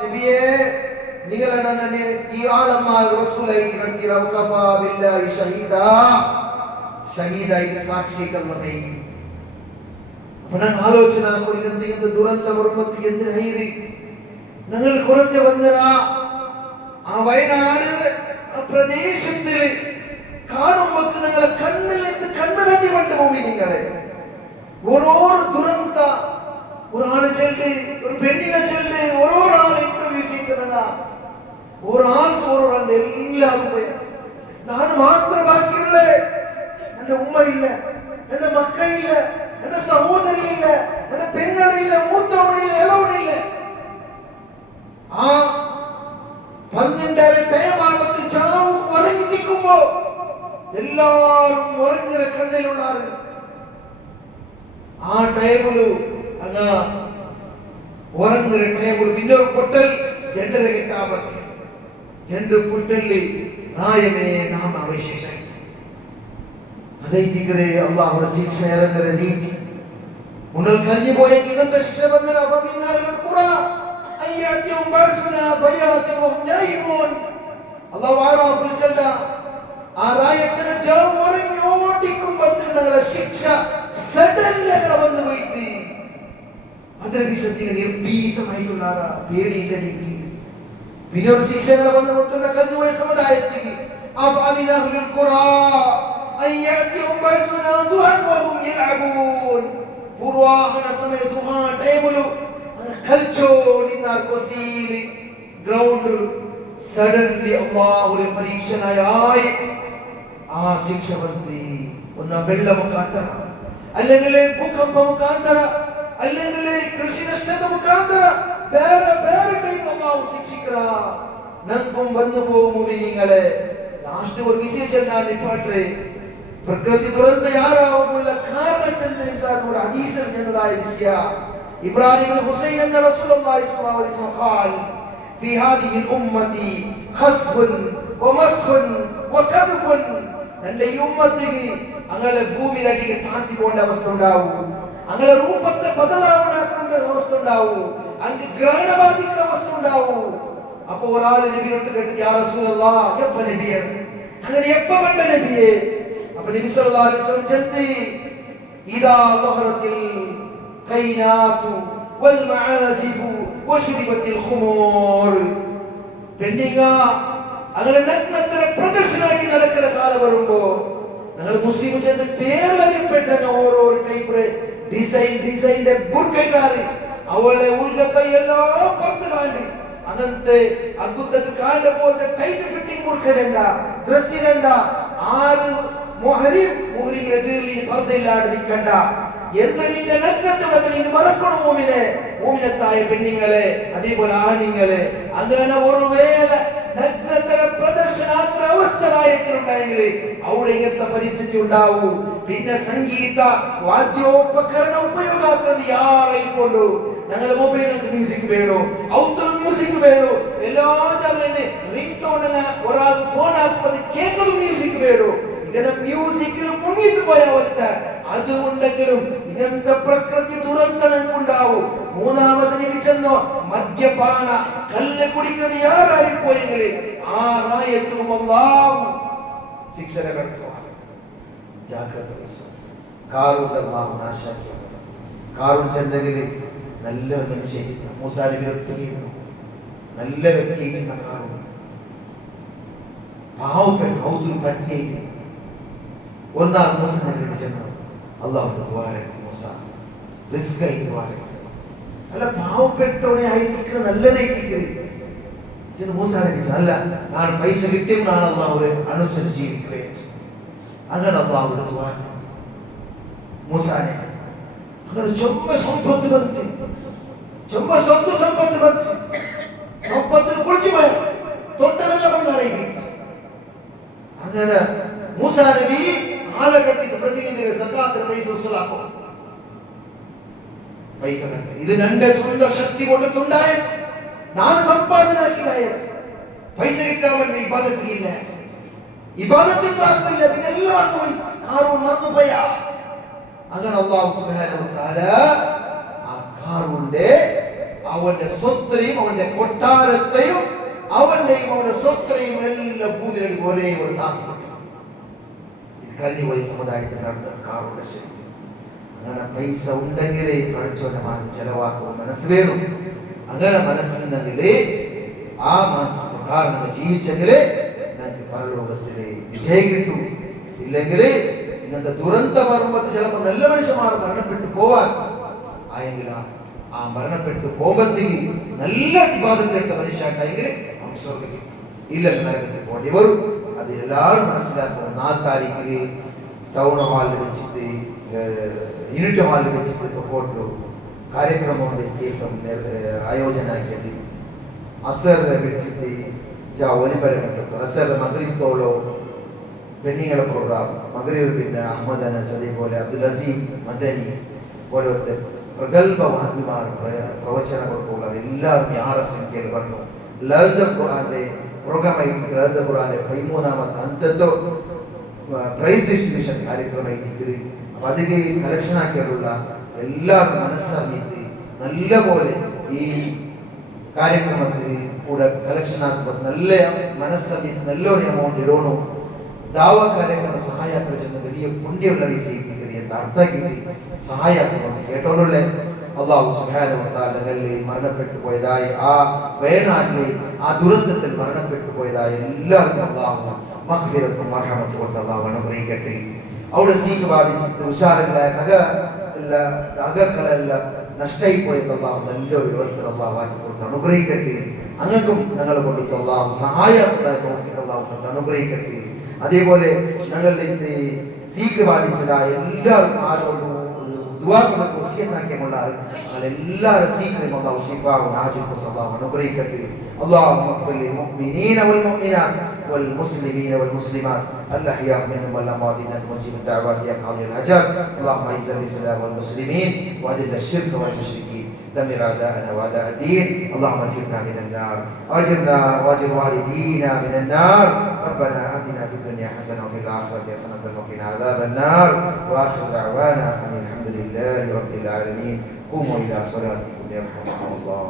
നബിയേ നിങ്ങളെ ഞങ്ങൾ ഈ ആളന്മാർ റസൂലായി കടത്തി റൗകഫാ ബില്ലാഹി ഷഹീദാ ഷഹീദായി സാക്ഷിക്കുന്നവേ ആലോചന എന്തെങ്കിലും ദുരന്തം വരുമ്പത്തി എന്തിനേറി ഞങ്ങൾ കുറച്ച് വന്നതാ ആ വയനാട് ആ പ്രദേശത്തിൽ കാണുമ്പോൾ നിങ്ങളെ കണ്ണിൽ കണ്ണു തട്ടി കൊണ്ടു പോയി നിങ്ങളെ ഓരോ ദുരന്ത ഒരാള് ചെല്ല് ഒരു പെണ്ണിനെ ചെല്ല് ഓരോരാൾ ഇന്റർവ്യൂ ചെയ്യുന്നതാ ഒരാൾക്ക് ഓരോരാളുടെ എല്ലാവരും പോയി ഞാൻ മാത്രം ബാക്കിയുള്ളേ എന്റെ ഉമ്മ ഇല്ല എന്റെ മക്കളില്ല എന്റെ സഹോദരി ഇല്ല എന്റെ പെങ്ങളില്ല മൂത്തവണില്ല ഇളവണില്ല ആ 12 ടൈം ആകുമ്പോ ചാവും ഉറങ്ങി നിൽക്കുമ്പോ എല്ലാരും ഉറങ്ങിയ കണ്ണിലുള്ള ആ ടൈമില് അങ്ങ് ഉറങ്ങുന്ന ടൈമിൽ പിന്നൊരു പൊട്ടൽ ജെണ്ടര കിട്ടാമത്തി ജെണ്ട് പൊട്ടല് ರಾಯಮೇ ನಾಮ ಅವಶೇಷ ಆಯ್ತು ಅದೈತಿಗರೆ ಅಲ್ಲಾಹರ ಶಿಕ್ಷೆ ಇರದರ ರೀತಿ ಮುನ್ನಲ್ ಕಲ್ನಿ ಬೋಯಕ್ಕೆ ಇದಂತ ಶಿಕ್ಷೆ ಬಂದರೆ ಅಫಬಿನ್ನಾಹಿಲ್ ಕುರಾ ಅಯ್ಯಾತಿಯಂ ಬಾಸುನ ಬಯಾತಿಹum ನೈಮೂನ್ ಅಲ್ಲಾಹ್ ಆರಾಫುಲ್ ಚಲ್ದ ಆ ರಾಯತ್ತಿನ ಜವರನ್ನು ಓಟಿಕೊಂಬತ್ತಿನ ಶಿಕ್ಷೆ ಸಡನ್ಲಿ ಬಂದು ಹೋಯಿತು ಅದರ ವಿಷಯಕ್ಕೆ ನಿರ್ಭೀತಮಾയിട്ടുള്ളಾರ പേടി ഇല്ലടിക്ക് പിന്നെ ഒരു ശിക്ഷകളെ വന്ന് കൊത്തുന്ന കല്ലുപോയ സമുദായത്തിൽ പൂർവാഹന സമയ ദുഹാ ടൈമിലു കളിച്ചോടിനാർക്കൊസീല് ഗ്രൗണ്ടിൽ സഡൻലി അള്ളാഹുവിന്റെ പരീക്ഷനായി ആ ശിക്ഷ വന്ന് ഒന്ന് വെള്ള മുഖാന്തര അല്ലെങ്കിൽ ഭൂകമ്പ മുഖാന്തര അല്ലെങ്കിൽ കൃഷി നഷ്ടത്തെ മുഖാന്തര ಬೇರೆ ಬೇರೆ ಟೈಪ್ ಅಲ್ಲಾಹು ಶಿಕ್ಷಿಕರಾ ನಂಕುಂ ಬಂದು ಹೋಗು ಮುಮಿನಿಗಳೇ ಲಾಸ್ಟ್ ಒಂದು ವಿಷಯ ನಾನು ನಿಪಾಟ್ರೆ ಪ್ರಕೃತಿ ದುರಂತ ಯಾರಾಗುಲ್ಲ ಕಾರಣ ಚಂದ್ರನ ಸಾಸರ ಹದೀಸರ ಜನರಾಯ ವಿಷಯ ಇಬ್ರಾಹಿಂ ಇಬ್ನ್ ಹುಸೈನ್ ಅನ್ನ ರಸೂಲುಲ್ಲಾಹಿ ಸ್ವಲ್ಲಲ್ಲಾಹು ಅಲೈಹಿ ವಸಲ್ಲಂ قال في هذه الامه خسف ومسخ وكذف ನನ್ನ ಈ ಉಮ್ಮತ್ತಿಗೆ ಅಂಗಳ ಭೂಮಿ ನಡಿಗೆ ತಾಂತಿ ಕೊಂಡ ಅವಸ್ಥೆ ಉಂಟಾವು ಅಂಗಳ ರೂಪത്തെ ಬದಲಾವಣೆ ಆಕೊಂಡ ಅವಸ್ಥೆ ಉಂಟಾವು അങ്ങ് ഗ്രഹണ ബാധിക്കുന്ന അവസ്ഥ ഉണ്ടാവും അപ്പൊ ഒരാൾ നബിയോട്ട് കേട്ട് യാ റസൂലല്ലാഹ് എപ്പ നബിയെ അങ്ങനെ എപ്പ വേണ്ട നബിയെ അപ്പൊ നബി സല്ലല്ലാഹു അലൈഹി വസല്ലം ചൊല്ലി ഇദാ ളഹറത്തിൽ ഖൈനാതു വൽ മആസിഫു വശുരിബത്തിൽ ഖുമൂർ പെണ്ണിങ്ങ അങ്ങനെ നഗ്നത്ര പ്രദർശനാക്കി നടക്കുന്ന കാലം വരുമ്പോ ഞങ്ങൾ മുസ്ലിം ചെന്ന് പേരിലറിയപ്പെട്ട ഓരോ ടൈപ്പ് ഡിസൈൻ്റെ ബുർക്കയിട്ടാറ് ಅವಳೆ ಉಲ್ಗಕೈ ಎಲ್ಲ ಪರ್ತು ಕಾಂಡಿ ಅದಂತೆ ಅಗುತ್ತದ ಕಾಂಡ ಪೋತೆ ಟೈಟ್ ಫಿಟ್ಟಿಂಗ್ ಮುರ್ಕಡೆಂಡ ಡ್ರೆಸ್ಸಿನೆಂಡ ಆರು മുഹരിം എതിരിൽ പർദ്ദയില്ലാതെ നിൽക്കണ്ട എന്ന് നിന്റെ നഗ്നത്തെ ബദൽ ഇനി മറക്കണം മൂമിനത്തായ പെണ്ണുങ്ങളെ അതേപോലെ ആണുങ്ങളെ അങ്ങനെ ഒരു വേള നഗ്നത്തര പ്രദർശനാത്ര അവസ്ഥരായിട്ടുണ്ടെങ്കിൽ അവിടെ ഇങ്ങനത്തെ പരിസ്ഥിതി ഉണ്ടാവൂ പിന്നെ സംഗീത വാദ്യോപകരണ ഉപയോഗാക്കുന്നത് ಯಾರೈಕೊಂಡು ഞങ്ങളുടെ മൊബൈലിനകത്ത് മ്യൂസിക് വേണോ ഔട്ടർ മ്യൂസിക് വേണോ എല്ലാ ജാലനെ റിംഗ് ടോണിന് ഒരാൾ ഫോൺ ആക്കുമ്പോൾ കേൾക്കുന്ന മ്യൂസിക് വേണോ ഇങ്ങനെ മ്യൂസിക്കിൽ മുങ്ങിട്ട് പോയ അവസ്ഥ അതുകൊണ്ടെങ്കിലും ഇങ്ങനത്തെ പ്രകൃതി ദുരന്തങ്ങൾക്കുണ്ടാവും മൂന്നാമതിന് ചെന്നോ മദ്യപാന കല്ല് കുടിക്കുന്നത് യാറായിപ്പോയെങ്കിൽ ആ റായത്തും അല്ലാഹു ശിക്ഷ കടക്കുക ജാഗ്രത വഹിച്ചു കാറൂന്റെ അല്ലാഹു നാശാക്കി കാറൂൻ ചെന്നെങ്കിൽ നല്ല മനുഷ്യൻ മൂസാ നബിയുടെ നല്ല വ്യക്തിയായിരുന്ന കാറൂൻ പാവപ്പെട്ട ഔദുൽ പട്ടിണി ഒന്നാൾ മൂസ നബിയോട് ചെന്നു അല്ലാഹുവിന്റെ ദ്വാരക്ക് മൂസ റിസ്കായി ദ്വാരക്ക് അല്ല പാവപ്പെട്ടവനെ ആയിട്ട് നല്ലതായിട്ട് ചെന്ന് മൂസ നബി അല്ല ഞാൻ പൈസ കിട്ടിയെന്നാണ് അല്ലാഹു അനുസരിച്ച് ജീവിക്കുക അങ്ങനെ അല്ലാഹുവിന്റെ ദ്വാരക്ക് മൂസാനെ അങ്ങനെ ചൊമ്മ സമ്പത്ത് ಬಂತು ചൊമ്മ സ്വത്ത് സമ്പത്ത് ಬಂತು സമ്പത്തിന് കുളിച്ചു പോയ തൊട്ടതെല്ലാം ಬಂಗಾರಾಗಿತ್ತು അങ്ങനെ മൂസാ നബി ആലകട്ടിന്റെ പ്രതിനിധികളെ സക്കാത്ത് പൈസ വസൂലാക്കും പൈസ ഇത് രണ്ട് സ്വന്തം ശക്തി കൊണ്ടുണ്ടായ ഞാൻ സമ്പാദനാക്കിയായത് പൈസ കിട്ടാൻ വേണ്ടി ഇബാദത്തില്ല ഇബാദത്തിന്റെ ആർക്കില്ല പിന്നെ എല്ലാവർക്കും പോയി ആരും മറന്നുപോയ അങ്ങനെ അല്ലാഹു സുബ്ഹാനഹു വതആല ആ കാറൂന്റെ അവന്റെ സ്വത്തെയും അവന്റെ കൊട്ടാരത്തെയും അവന്റെയും അവന്റെ സ്വത്തെയും എല്ലാം ഭൂമിയിലേക്ക് ഒരേ ഒരു താത്തി കൊണ്ടു കല്ലിപോയ സമുദായത്തിൽ നടന്ന കാറൂന്റെ ശരി അങ്ങനെ പൈസ ഉണ്ടെങ്കിലേ പഠിച്ചോന്റെ മാനം ചെലവാക്കും മനസ്സ് വേണം അങ്ങനെ മനസ്സുണ്ടെങ്കിലേ ആ മനസ്സ് പ്രകാരം ജീവിച്ചെങ്കിലേ നിങ്ങൾക്ക് പരലോകത്തിലെ വിജയം കിട്ടും ഇല്ലെങ്കിൽ ഇങ്ങനത്തെ ദുരന്തം വരുമ്പോൾ ചിലപ്പോൾ നല്ല മനുഷ്യന്മാർ മരണപ്പെട്ടു പോവാൻ ആയെങ്കിൽ ആ മരണപ്പെട്ടു പോകുമ്പോഴത്തേക്ക് നല്ല വിവാദത്തേട്ട മനുഷ്യണ്ടായെങ്കിൽ നമുക്ക് സ്വർഗ്ഗത്തിൽ ഇല്ല നരകത്തിൽ പോകേണ്ടി വരും. അത് എല്ലാവരും മനസ്സിലാക്കണം. 4 താരീഖില് ടൗൺ ഹാളിൽ വെച്ചിട്ട് യൂണിറ്റ് ഹാളിൽ വെച്ചിട്ട് പോട്ടു ಕಾರ್ಯಕ್ರಮವನ್ನು ದೇಶಂ ಆಯೋಜನೆ ಆಗಿದೆ. ಅಸರ್ ಬಿಡ್ತಿದ್ದೆ ಜಾ ಒಲಿಬರ್ ಅಂತ ಅಸರ್ ಮಗರಿಬ್ ತೋಳೋ പെണ്ണുങ്ങള പ്രോഗ്രാം മഗ്രിബ് പിന്നെ അഹമ്മദ് അനസ് അതേപോലെ അബ്ദുൽ അസീം മദനി പോലത്തെ പ്രഗത്ഭവാന്മാർ പ്രവചനങ്ങൾക്കുള്ള എല്ലാവരും യാറെ സംഖ്യയിൽ പറഞ്ഞു. ലളിത ഖുർആന്റെ പ്രോഗ്രാം ആയിട്ട് ലളിത ഖുർആന്റെ 13ാമത്തെ അന്തത്തോ പ്രൈസ് ഡിസ്ട്രിബ്യൂഷൻ ಕಾರ್ಯಕ್ರಮ ആയിട്ട് അതിಗೆ കളക്ഷൻ ആക്കിയുള്ള എല്ലാവരും മനസ്സറിഞ്ഞിട്ട് നല്ലപോലെ ഈ കാര്യക്രമത്തിൽ കൂടെ കളക്ഷൻ ആക്കുമ്പോൾ നല്ല മനസ്സറിഞ്ഞിട്ട് നല്ലൊരു എമൗണ്ട് ഇടണോ. ദാവ കാര്യക്രമ സഹായാത്ര ചെന്ന് വലിയ പുണ്യമുള്ള വിഷയത്തിൽ എന്ന് അർത്ഥമാക്കി സഹായാക്കുന്നുണ്ട്. കേട്ടോണ്ടുള്ള അല്ലാഹു സുബ്ഹാനഹു വ തആല ഞങ്ങളിൽ മരണപ്പെട്ടു പോയതായി ആ വയനാട്ടിലെ ആ ദുരന്തത്തിൽ മരണപ്പെട്ടു പോയതായി എല്ലാവർക്കും അല്ലാഹു മഗ്ഫിറത്തും മർഹമത്തും കൊണ്ട് അല്ലാഹു അനുഗ്രഹിക്കട്ടെ. അവിടെ സീക്ക് ബാധിച്ചിട്ട് ഉഷാറില്ല അകക്കളെല്ലാം നഷ്ടമായി പോയത് അല്ലാഹു നല്ലൊരു വ്യവസ്ഥ അല്ലാഹു ആക്കി കൊടുത്ത് അനുഗ്രഹിക്കട്ടെ. അങ്ങൾക്കും ഞങ്ങൾ കൊടുത്ത് അല്ലാഹു സഹായത്തായി തൗഫീഖ് അല്ലാഹു കൊണ്ട് അനുഗ്രഹിക്കട്ടെ. അതേപോലെ ഞങ്ങളുടെ സീക്ക് ബാധിച്ചതായ എല്ലാവരും ആരോടും ദുആക്ക് വസിയത്താക്കിയുള്ള എല്ലാവരും സീക്കിനും അല്ലാഹു ശിഫാഉ നാജിൽ കൊടുത്ത് അല്ലാഹു അനുഗ്രഹിക്കട്ടെ. اللهم اغفر للمؤمنين والمؤمنات والمسلمين والمسلمات الأحياء منهم والأموات إنك مجيب الدعوات يا قاضي الحاجات. اللهم أعز الإسلام والمسلمين وأذل الشرك والمشركين دمر أعداءنا وأعداء الدين. اللهم اجرنا من النار واجرنا واجر والدينا من النار. ربنا آتنا في الدنيا حسنة وفي الآخرة حسنة وقنا عذاب النار. وآخر دعوانا أن الحمد لله رب العالمين. قوموا إلى صلاتكم يرحمكم الله.